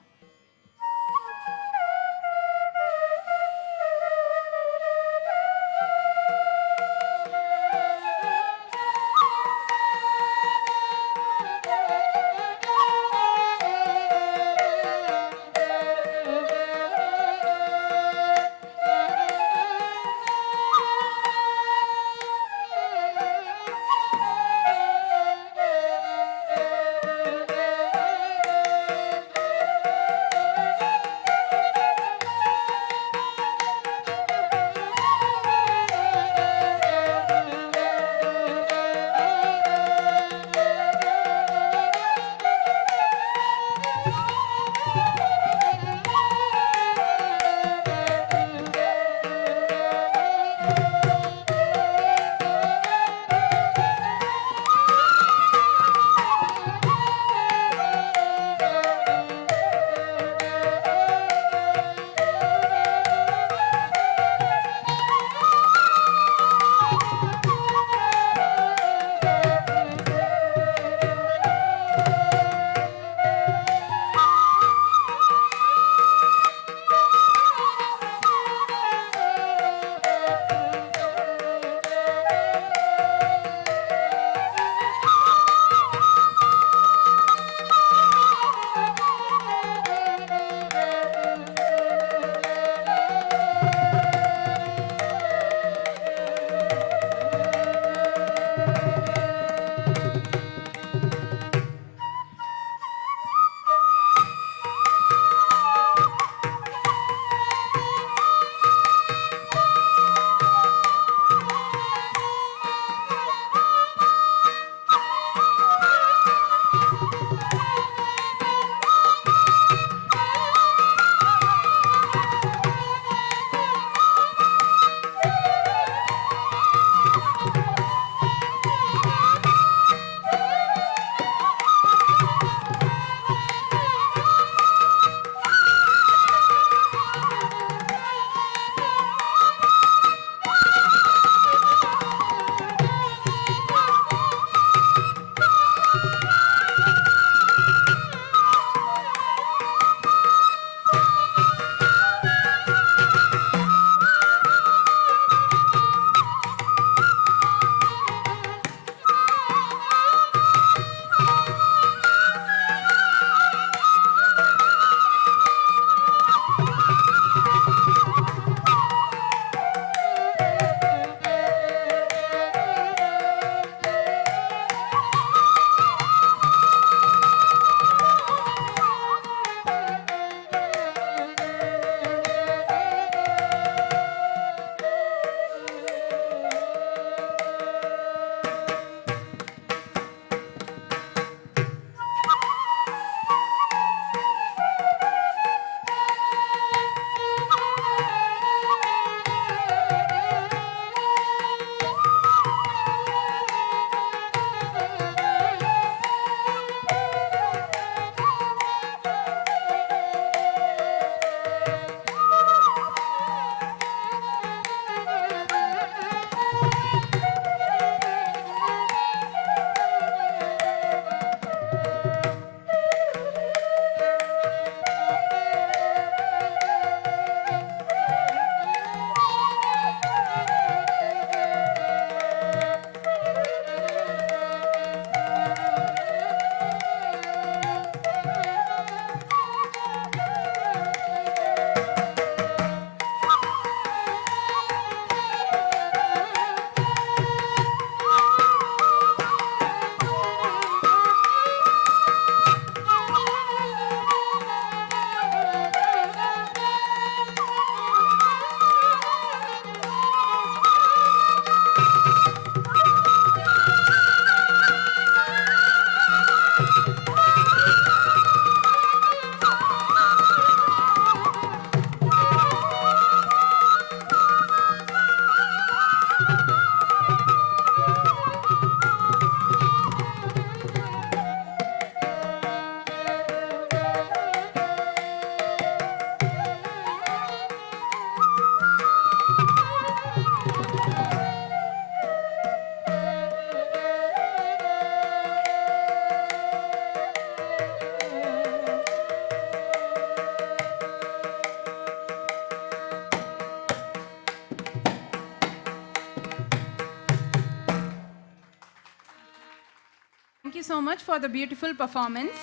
you so much for the beautiful performance.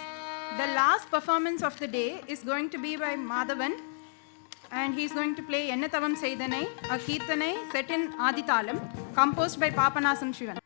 The last performance of the day is going to be by Madhavan, and he's going to play Ennathavam Seidanai, a Keerthanai set in Adithalam, composed by Papanasam Shivan.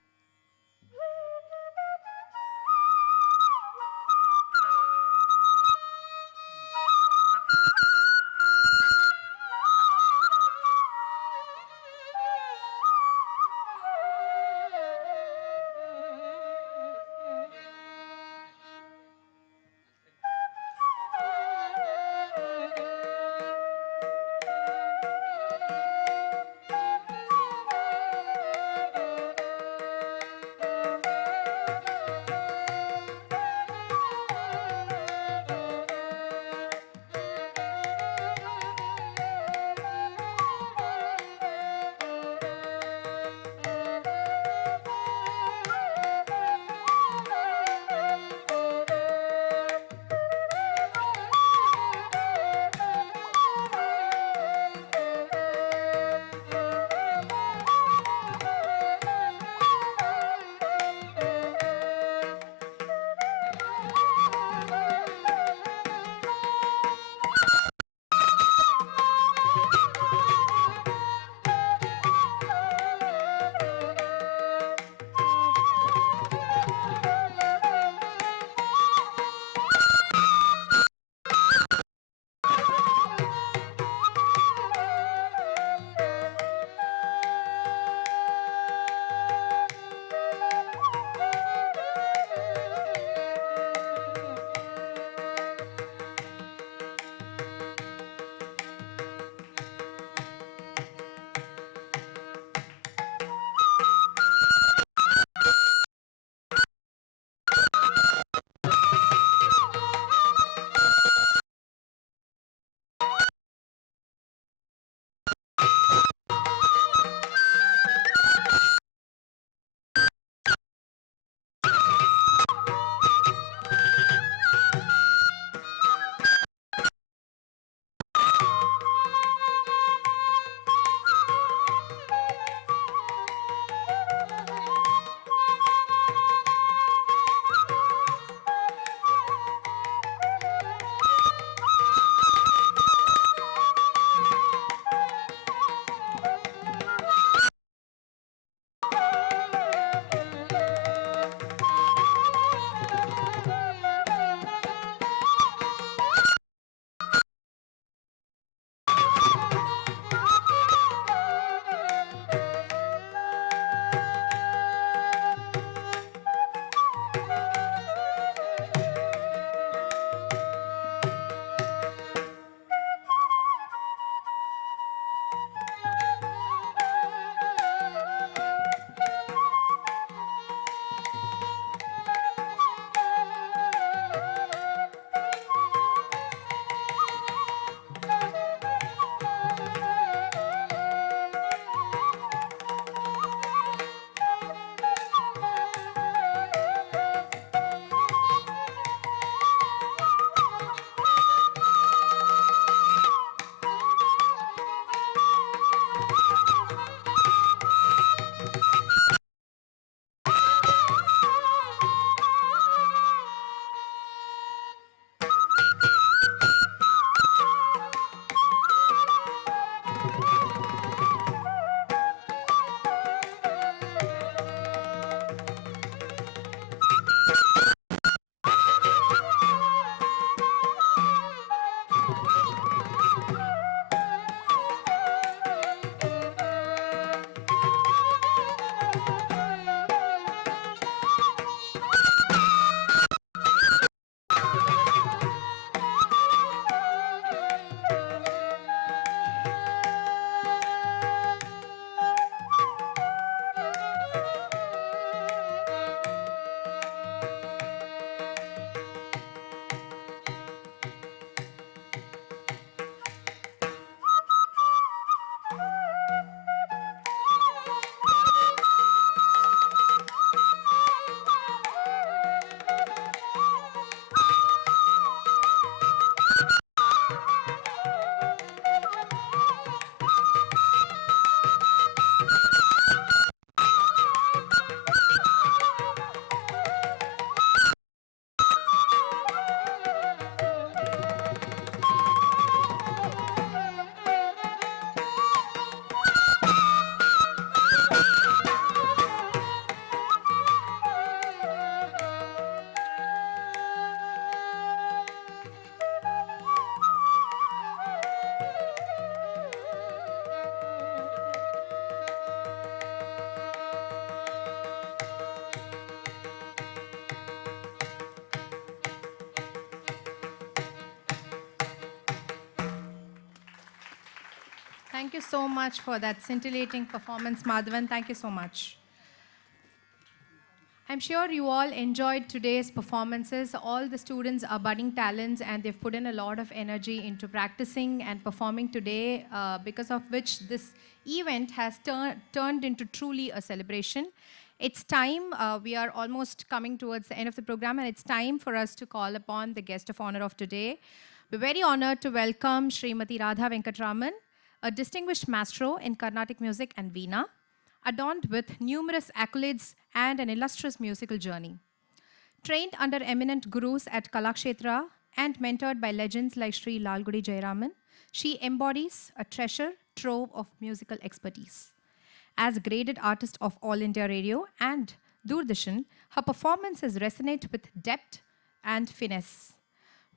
Thank you so much for that scintillating performance, Madhavan. Thank you so much. I'm sure you all enjoyed today's performances. All the students are budding talents and they've put in a lot of energy into practicing and performing today, because of which this event has turned into truly a celebration. It's time, we are almost coming towards the end of the program, and it's time for us to call upon the guest of honor of today. We're very honored to welcome Srimati Radha Venkatraman, a distinguished maestro in Carnatic music and Veena, adorned with numerous accolades and an illustrious musical journey. Trained under eminent gurus at Kalakshetra and mentored by legends like Sri Lalgudi Jayaraman, she embodies a treasure trove of musical expertise. As a graded artist of All India Radio and Doordarshan, her performances resonate with depth and finesse.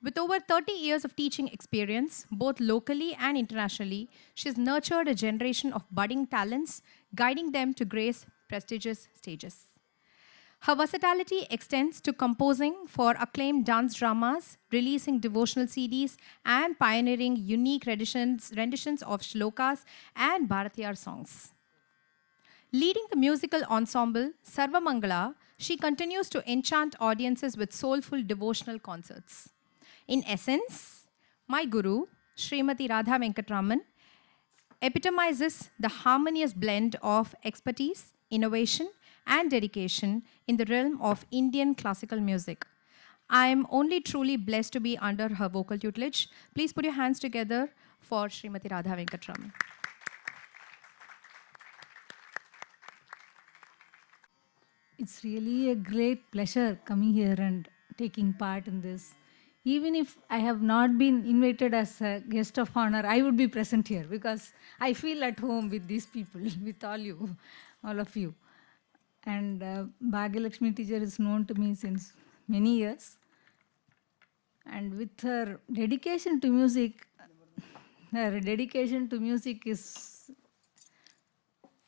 With over 30 years of teaching experience, both locally and internationally, she has nurtured a generation of budding talents, guiding them to grace prestigious stages. Her versatility extends to composing for acclaimed dance dramas, releasing devotional CDs, and pioneering unique renditions of shlokas and Bharatiyar songs. Leading the musical ensemble Sarvamangala, she continues to enchant audiences with soulful devotional concerts. In essence, my guru, Srimati Radha Venkatraman, epitomizes the harmonious blend of expertise, innovation, and dedication in the realm of Indian classical music. I am only truly blessed to be under her vocal tutelage. Please put your hands together for Srimati Radha Venkatraman. It's really a great pleasure coming here and taking part in this. Even if I have not been invited as a guest of honor, I would be present here because I feel at home with these people, with all of you. And Bhagyalakshmi teacher is known to me since many years. And with her dedication to music is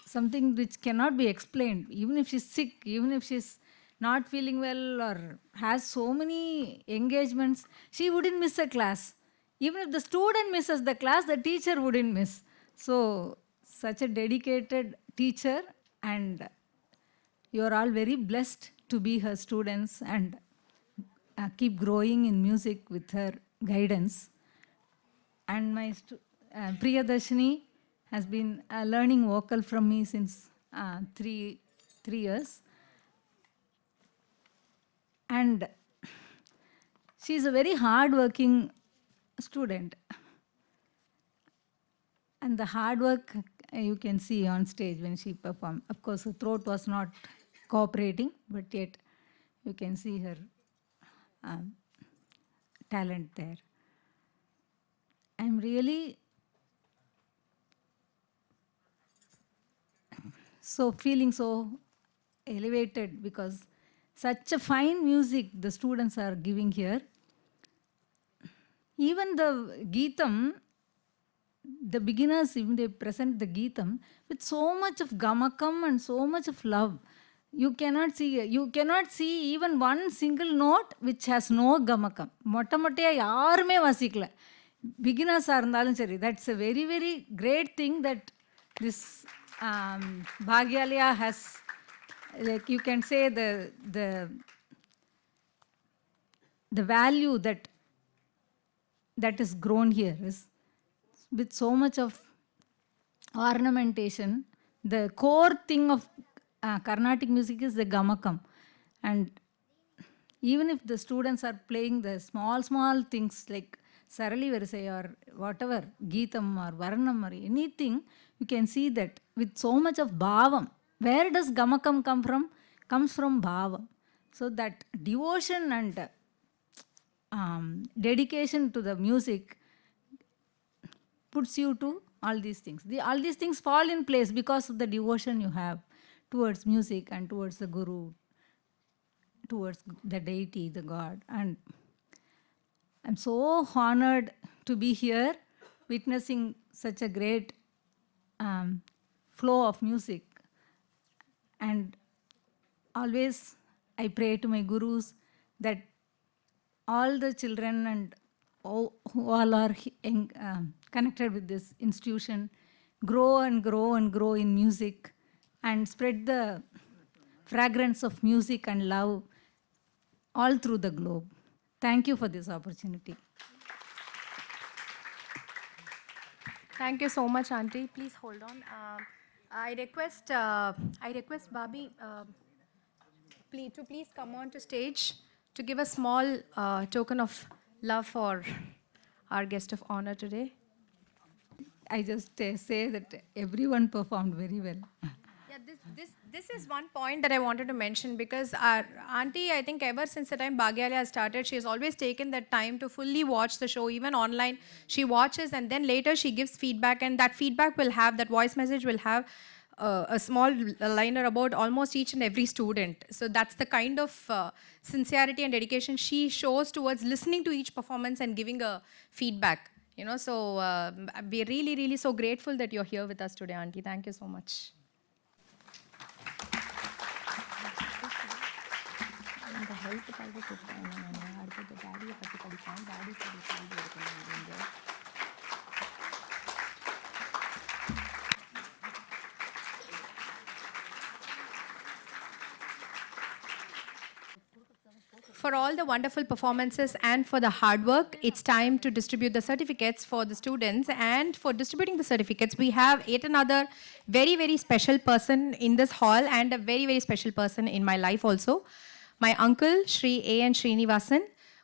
something which cannot be explained. Even if she's sick, even if she's not feeling well or has so many engagements, she wouldn't miss a class. Even if the student misses the class, the teacher wouldn't miss. So, such a dedicated teacher, and you are all very blessed to be her students and keep growing in music with her guidance. And my Priyadarshini has been learning vocal from me since 3 years. And she's a very hard-working student. And the hard work you can see on stage when she performed. Of course, her throat was not cooperating, but yet you can see her talent there. I'm really feeling so elevated because such a fine music the students are giving here. Even the Geetam, the beginners, even they present the Geetam with so much of gamakam and so much of love. You cannot see even one single note which has no gamakam. Mottamattiya yarume vasikla. Beginners are irundhalum sari. That's a very, very great thing that this Baghyalaya has, like you can say the value that is grown here is with so much of ornamentation. The core thing of Carnatic music is the gamakam. And even if the students are playing the small things like Sarali Varisai or whatever, Geetam or Varnam or anything, you can see that with so much of bhavam. Where does gamakam come from? Comes from bhavam. So that devotion and dedication to the music puts you to all these things. All these things fall in place because of the devotion you have towards music and towards the Guru, towards the deity, the God. And I'm so honored to be here witnessing such a great flow of music. And always I pray to my Gurus that all the children and who all are connected with this institution grow and grow and grow in music and spread the fragrance of music and love all through the globe. Thank you for this opportunity. Thank you so much, Auntie. Please hold on. I request Bobby to please come on to stage to give a small token of love for our guest of honor today. I just say that everyone performed very well. Yeah, this is one point that I wanted to mention because our auntie, I think ever since the time Baghyalaya started, she has always taken that time to fully watch the show, even online. She watches and then later she gives feedback, and that feedback will have, that voice message will have a small liner about almost each and every student. So that's the kind of sincerity and dedication she shows towards listening to each performance and giving a feedback. You know, so we're really, really so grateful that you're here with us today, auntie. Thank you so much. For all the wonderful performances and for the hard work, it's time to distribute the certificates for the students. And for distributing the certificates, we have yet another very, very special person in this hall and a very, very special person in my life also. My uncle, Sri A.N. Srinivasan,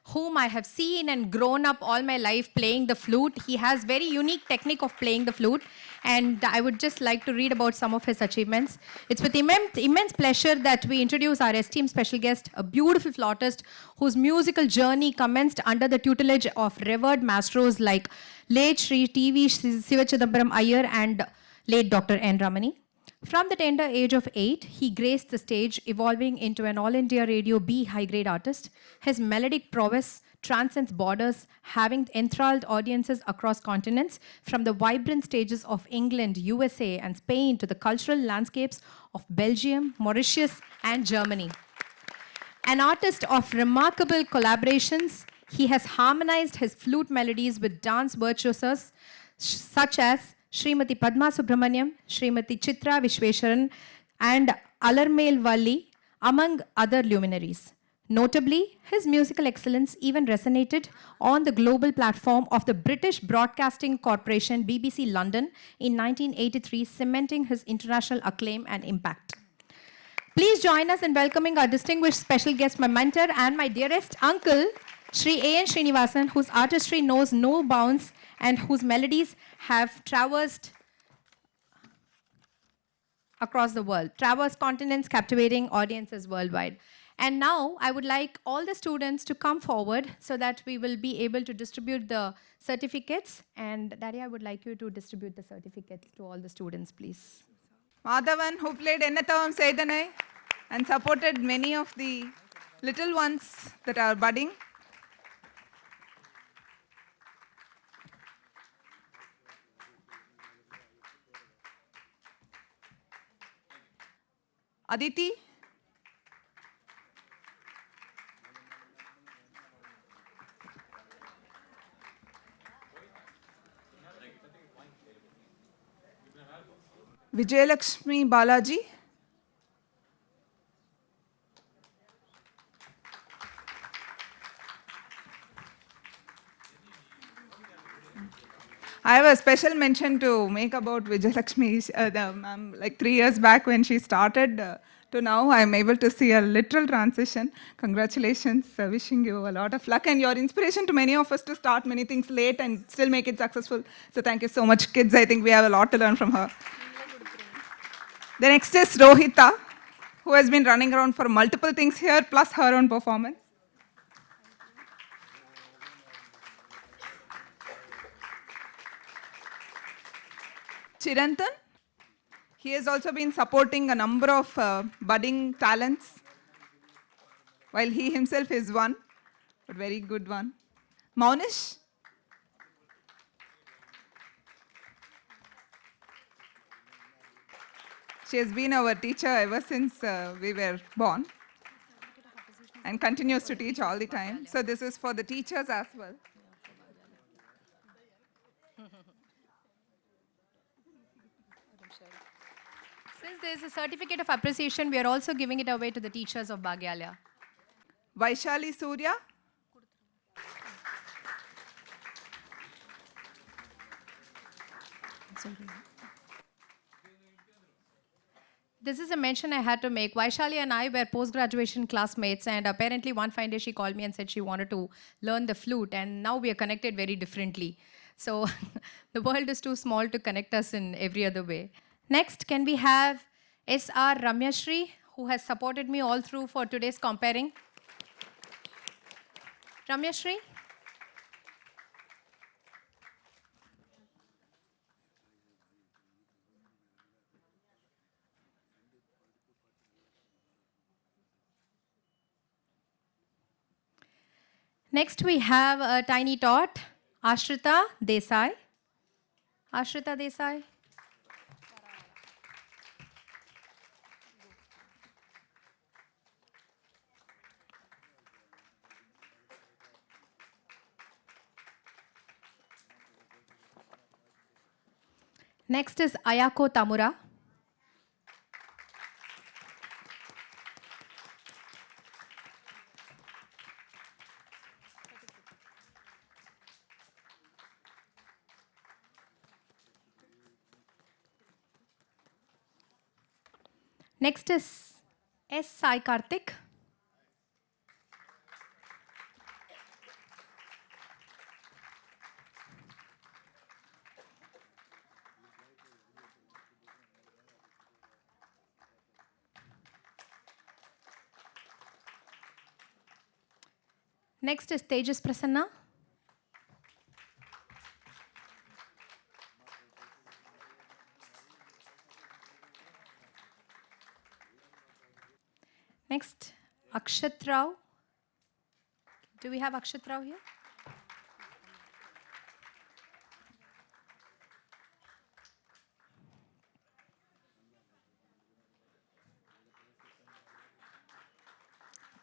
whom I have seen and grown up all my life playing the flute. He has very unique technique of playing the flute, and I would just like to read about some of his achievements. It's with immense pleasure that we introduce our esteemed special guest, a beautiful flautist whose musical journey commenced under the tutelage of revered maestros like late Sri T.V. Sivachidambaram Iyer and late Dr. N. Ramani. From the tender age of 8, he graced the stage, evolving into an All India Radio B high-grade artist. His melodic prowess transcends borders, having enthralled audiences across continents, from the vibrant stages of England, USA, and Spain to the cultural landscapes of Belgium, Mauritius, and Germany. An artist of remarkable collaborations, he has harmonized his flute melodies with dance virtuosos such as Srimati Padma Subramaniam, Srimati Chitra Vishweswaran, and Alarmail Valli, among other luminaries. Notably, his musical excellence even resonated on the global platform of the British Broadcasting Corporation BBC London in 1983, cementing his international acclaim and impact. Please join us in welcoming our distinguished special guest, my mentor and my dearest uncle, Sri A.N. Srinivasan, whose artistry knows no bounds and whose melodies have traversed across the world, traversed continents, captivating audiences worldwide. And now I would like all the students to come forward so that we will be able to distribute the certificates. And Daddy, I would like you to distribute the certificates to all the students, please. Madhavan, who played Ennathavam Sedanai and supported many of the little ones that are budding. Aditi. Vijayalakshmi Balaji. I have a special mention to make about Vijayalakshmi. Like 3 years back when she started to now, I'm able to see a literal transition. Congratulations. Wishing you a lot of luck and your inspiration to many of us to start many things late and still make it successful. So thank you so much, kids. I think we have a lot to learn from her. The next is Rohita, who has been running around for multiple things here, plus her own performance. Chirantan. He has also been supporting a number of budding talents, while he himself is one, but very good one. Maunish. She has been our teacher ever since we were born and continues to teach all the time. So this is for the teachers as well. Since there is a certificate of appreciation, we are also giving it away to the teachers of Baghyalaya. Vaishali Surya. This is a mention I had to make. Vaishali and I were post-graduation classmates, and apparently one fine day she called me and said she wanted to learn the flute, and now we are connected very differently. So the world is too small to connect us in every other way. Next, can we have S.R. Ramyashri, who has supported me all through for today's comparing? Ramyashri? Next, we have a tiny tot, Ashrita Desai. Ashrita Desai. Next is Ayako Tamura. Next is S. Sai Karthik. Next is Tejas Prasanna. Next, Akshat Rao. Do we have Akshat Rao here?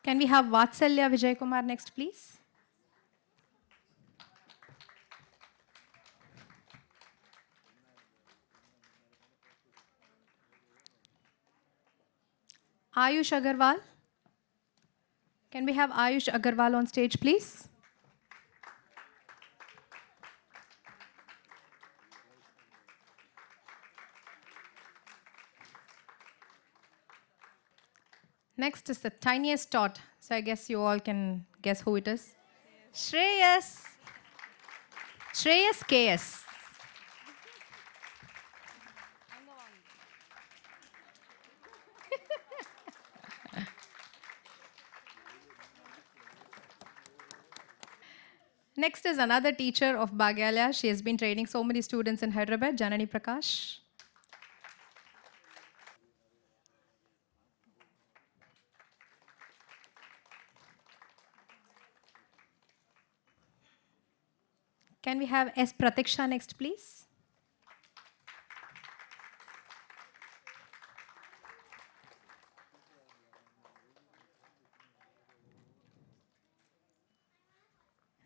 Can we have Vatsalya Vijay Kumar next, please? Ayush Agarwal. Can we have Ayush Agarwal on stage, please? Next is the tiniest tot. So I guess you all can guess who it is. Shreyas. Shreyas KS. Next is another teacher of Baghyalaya. She has been training so many students in Hyderabad, Janani Prakash. Can we have S. Pratiksha next, please?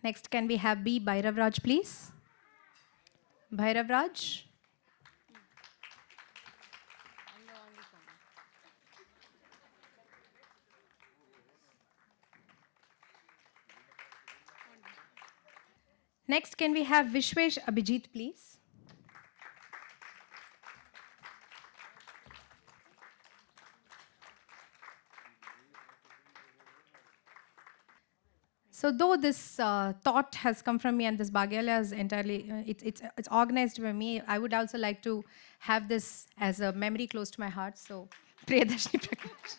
Next, can we have B. Bhairavraj, please? Bhairavraj. Next, can we have Vishwesh Abhijit, please? So though this thought has come from me and this Baghyalaya is entirely, it's organized by me, I would also like to have this as a memory close to my heart. So, Priyadarshini Prakash.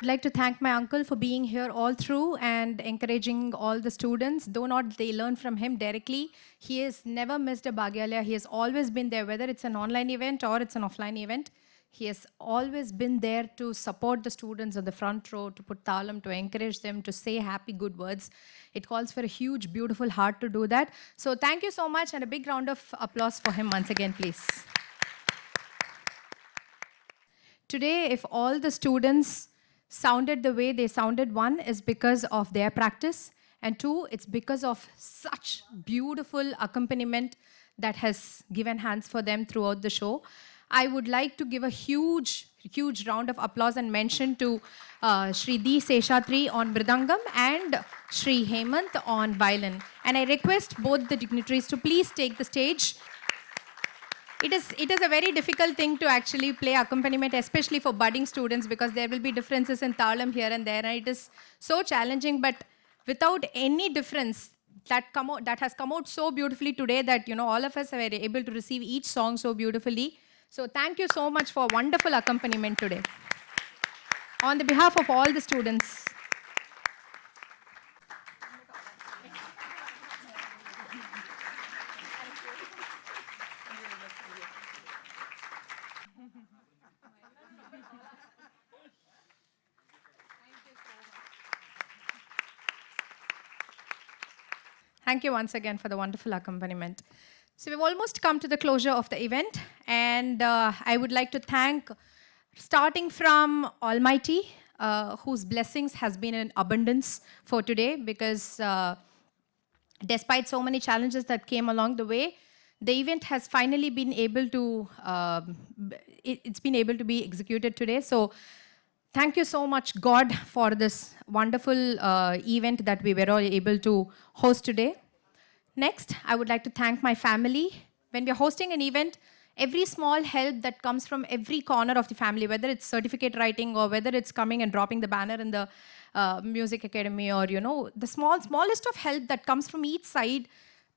I'd like to thank my uncle for being here all through and encouraging all the students. Though not they learn from him directly, he has never missed a Baghyalaya. He has always been there, whether it's an online event or it's an offline event. He has always been there to support the students on the front row, to put talam, to encourage them, to say happy, good words. It calls for a huge, beautiful heart to do that. So thank you so much, and a big round of applause for him once again, please. today, if all the students sounded the way they sounded, one is because of their practice, and two, it's because of such beautiful accompaniment that has given hands for them throughout the show. I would like to give a huge round of applause and mention to Shri D. Seshatri on Mridangam and Shri Hemant on violin. And I request both the dignitaries to please take the stage. It is a very difficult thing to actually play accompaniment, especially for budding students, because there will be differences in talam here and there, and it is so challenging. But without any difference, that has come out so beautifully today that all of us were able to receive each song so beautifully. So thank you so much for wonderful accompaniment today. On the behalf of all the students. Thank you once again for the wonderful accompaniment. So we've almost come to the closure of the event, and I would like to thank, starting from Almighty, whose blessings has been in abundance for today, because despite so many challenges that came along the way, the event has finally been able to, it's been able to be executed today. So thank you so much, God, for this wonderful event that we were all able to host today. Next, I would like to thank my family. When we are hosting an event, every small help that comes from every corner of the family, whether it's certificate writing or whether it's coming and dropping the banner in the music academy, or the smallest of help that comes from each side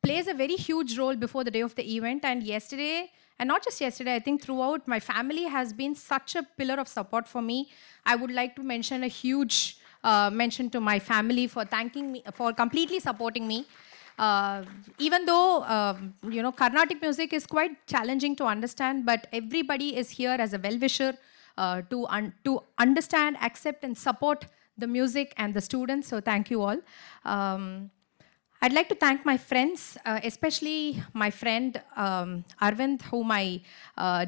plays a very huge role before the day of the event. And yesterday, and not just yesterday, I think throughout, my family has been such a pillar of support for me. I would like to mention a huge mention to my family for thanking me, for completely supporting me. Even though, Carnatic music is quite challenging to understand, but everybody is here as a well-wisher to understand, accept, and support the music and the students. So thank you all. I'd like to thank my friends, especially my friend Arvind, whom I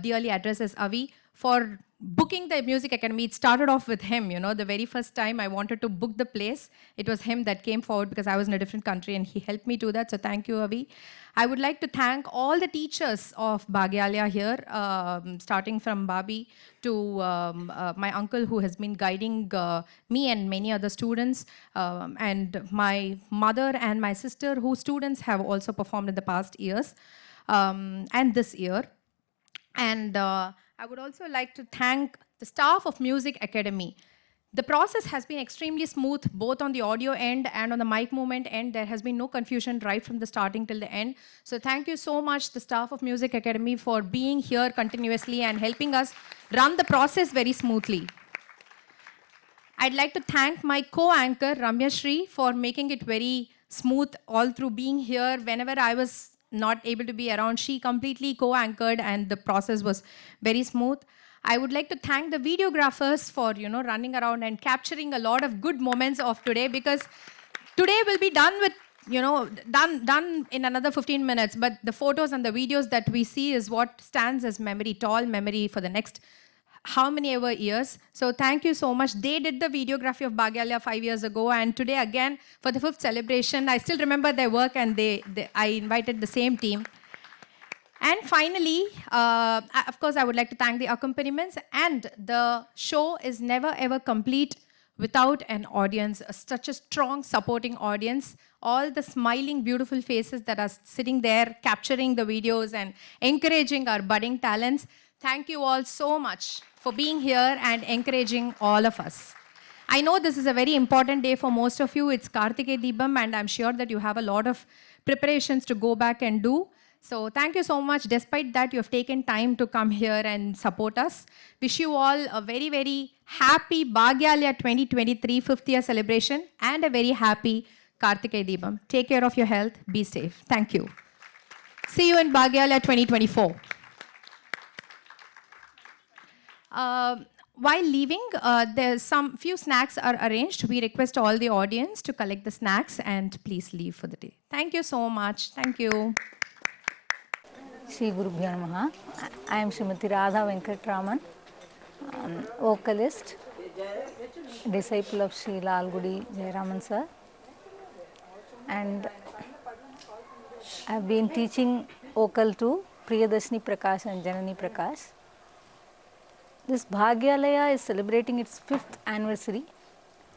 dearly address as Avi, for booking the music academy. It started off with him. The very first time I wanted to book the place, it was him that came forward, because I was in a different country, and he helped me do that. So thank you, Avi. I would like to thank all the teachers of Baghyalaya here, starting from Babi to my uncle, who has been guiding me and many other students, and my mother and my sister, whose students have also performed in the past years and this year. And I would also like to thank the staff of Music Academy. The process has been extremely smooth, both on the audio end and on the mic movement end. There has been no confusion right from the starting till the end. So thank you so much, the staff of Music Academy, for being here continuously and helping us run the process very smoothly. I'd like to thank my co-anchor, Ramya Shri, for making it very smooth all through being here. Whenever I was not able to be around, she completely co-anchored, and the process was very smooth. I would like to thank the videographers for running around and capturing a lot of good moments of today, because today will be done with done in another 15 minutes, but the photos and the videos that we see is what stands as memory, tall memory for the next how many ever years. So thank you so much. They did the videography of Baghyalaya 5 years ago, and today again for the 5th celebration. I still remember their work, and I invited the same team. And finally, of course, I would like to thank the accompaniments. And the show is never ever complete without an audience, such a strong supporting audience. All the smiling, beautiful faces that are sitting there, capturing the videos and encouraging our budding talents. Thank you all so much for being here and encouraging all of us. I know this is a very important day for most of you. It's Kartike Deepam, and I'm sure that you have a lot of preparations to go back and do. So thank you so much. Despite that, you have taken time to come here and support us. Wish you all a very, very happy Baghyalaya 2023 5th year celebration, and a very happy Kartike Deepam. Take care of your health. Be safe. Thank you. See you in Baghyalaya 2024. While leaving, there's some few snacks are arranged. We request all the audience to collect the snacks and please leave for the day. Thank you so much. Thank you. Shri Gurubhyo Namaha. I am Srimati Radha Venkatraman. vocalist, disciple of Sri Lalgudi Jayaraman sir, and I have been teaching vocal to Priyadashni Prakash and Janani Prakash. This Baghyalaya is celebrating its 5th anniversary,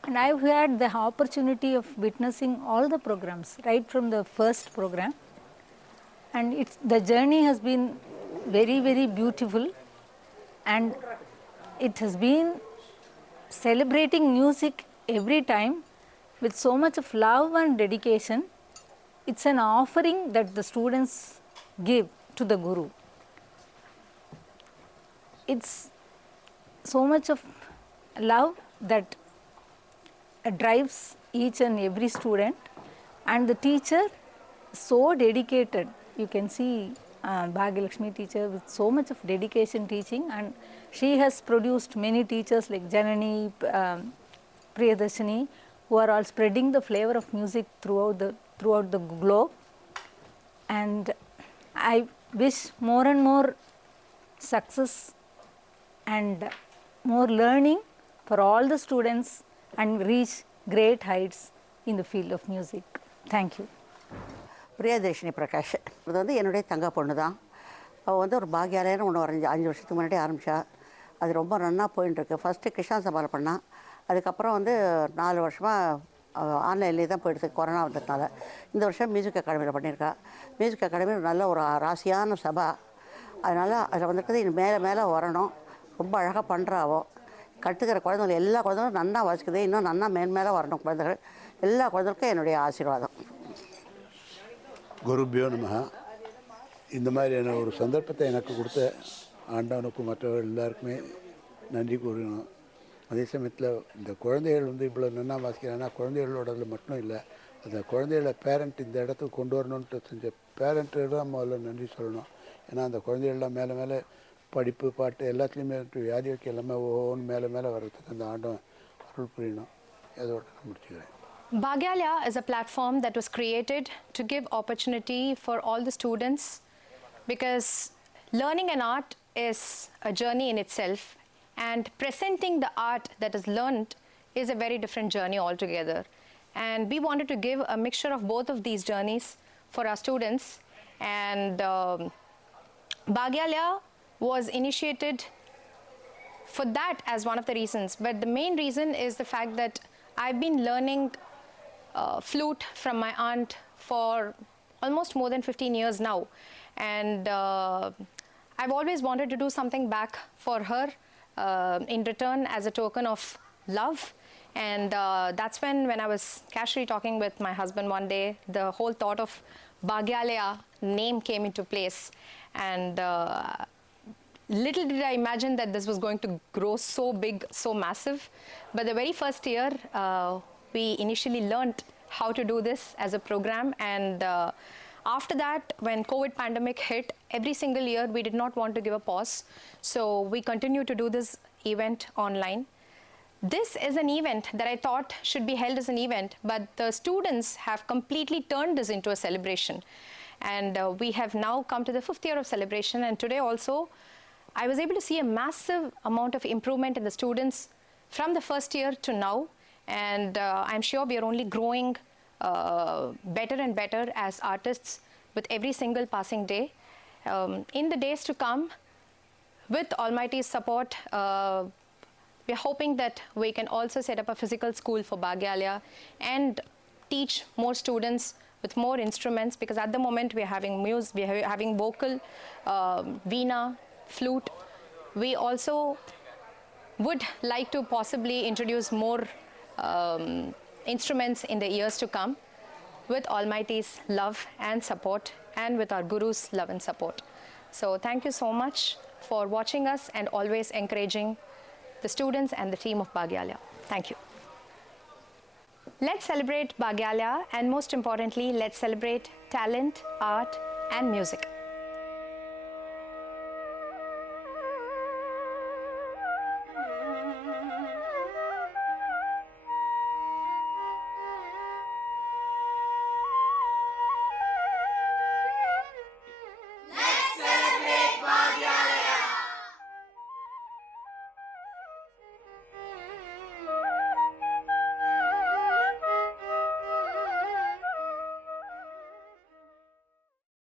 and I have had the opportunity of witnessing all the programs right from the first program, and the journey has been very, very beautiful, and it has been celebrating music every time with so much of love and dedication. It's an offering that the students give to the Guru. It's so much of love that drives each and every student, and the teacher is so dedicated. You can see Bhagyalakshmi teacher with so much of dedication teaching, and she has produced many teachers like Janani, Priyadashini, who are all spreading the flavor of music throughout the globe. And I wish more and more success and more learning for all the students and reach great heights in the field of music. Thank you. Priyadarshini Prakash இது வந்து என்னுடைய தங்க பொண்ணு தான். அவள் வந்து ஒரு பாக்யாலயன்னு ஒன்று 5 வருஷத்துக்கு முன்னாடி ஆரம்பித்தா. அது ரொம்ப நன்னாக போயின்ட்டுருக்கு. ஃபஸ்ட்டு கிருஷ்ணா சபாவில் பண்ணால், அதுக்கப்புறம் வந்து 4 வருஷமாக ஆன்லைன்லேயே தான் போயிடுது கொரோனா வந்ததுனால. இந்த வருஷம் மியூசிக் அகாடமியில் பண்ணியிருக்கா. மியூசிக் அகாடமி நல்ல ஒரு ராசியான சபா. அதனால் அதில் வந்துட்டு இன்னும் மேலே மேலே வரணும். ரொம்ப அழகாக பண்ணுறாவோ. கற்றுக்கிற குழந்தைகள் எல்லா குழந்தைகளும் நன்னா வாசிக்குது. இன்னும் நன்னா மேலே வரணும் குழந்தைகள். எல்லா குழந்தைகளுக்கும் என்னுடைய ஆசீர்வாதம். குருபியோ நமஹ. இந்த மாதிரியான ஒரு சந்தர்ப்பத்தை எனக்கு கொடுத்த ஆண்டவனுக்கும் மற்றவர்கள் எல்லாருக்குமே நன்றி கூறணும். அதே சமயத்தில் இந்த குழந்தைகள் வந்து இவ்வளோ நன்னா வாசிக்கிறாங்கன்னா குழந்தைகளோடதில் மட்டும் இல்லை, அந்த குழந்தைகள பேரண்ட் இந்த இடத்துக்கு கொண்டு வரணுன்ட்டு செஞ்ச பேரண்ட்டு தான் முதல்ல நன்றி சொல்லணும். ஏன்னா அந்த குழந்தைகள்லாம் மேலே மேலே படிப்பு பாட்டு எல்லாத்துலேயுமே வியாதி வைக்க எல்லாமே ஒவ்வொன்று மேலே மேலே வர்றதுக்கு அந்த ஆண்டவன் அருள் புரியணும். அதோட முடிச்சுக்கிறேன். Baghyalaya is a platform that was created to give opportunity for all the students, because learning an art is a journey in itself, and presenting the art that is learned is a very different journey altogether. And we wanted to give a mixture of both of these journeys for our students. And Baghyalaya was initiated for that as one of the reasons. But the main reason is the fact that I've been learning flute from my aunt for almost more than 15 years now. And I've always wanted to do something back for her in return as a token of love. And that's when I was casually talking with my husband one day, the whole thought of Baghyalaya name came into place. And little did I imagine that this was going to grow so big, so massive. But the very first year, we initially learnt how to do this as a program. And after that, when COVID pandemic hit, every single year we did not want to give a pause. So we continue to do this event online. This is an event that I thought should be held as an event, but the students have completely turned this into a celebration. And we have now come to the 5th year of celebration. And today also, I was able to see a massive amount of improvement in the students from the first year to now. And I'm sure we are only growing better and better as artists with every single passing day. In the days to come, with Almighty's support, we are hoping that we can also set up a physical school for Baghyalaya and teach more students with more instruments, because at the moment we are having music, we are having vocal, veena, flute. We also would like to possibly introduce more instruments in the years to come, with Almighty's love and support, and with our Guru's love and support. So thank you so much for watching us and always encouraging the students and the team of Baghyalaya. Thank you. Let's celebrate Baghyalaya, and most importantly, let's celebrate talent, art and music.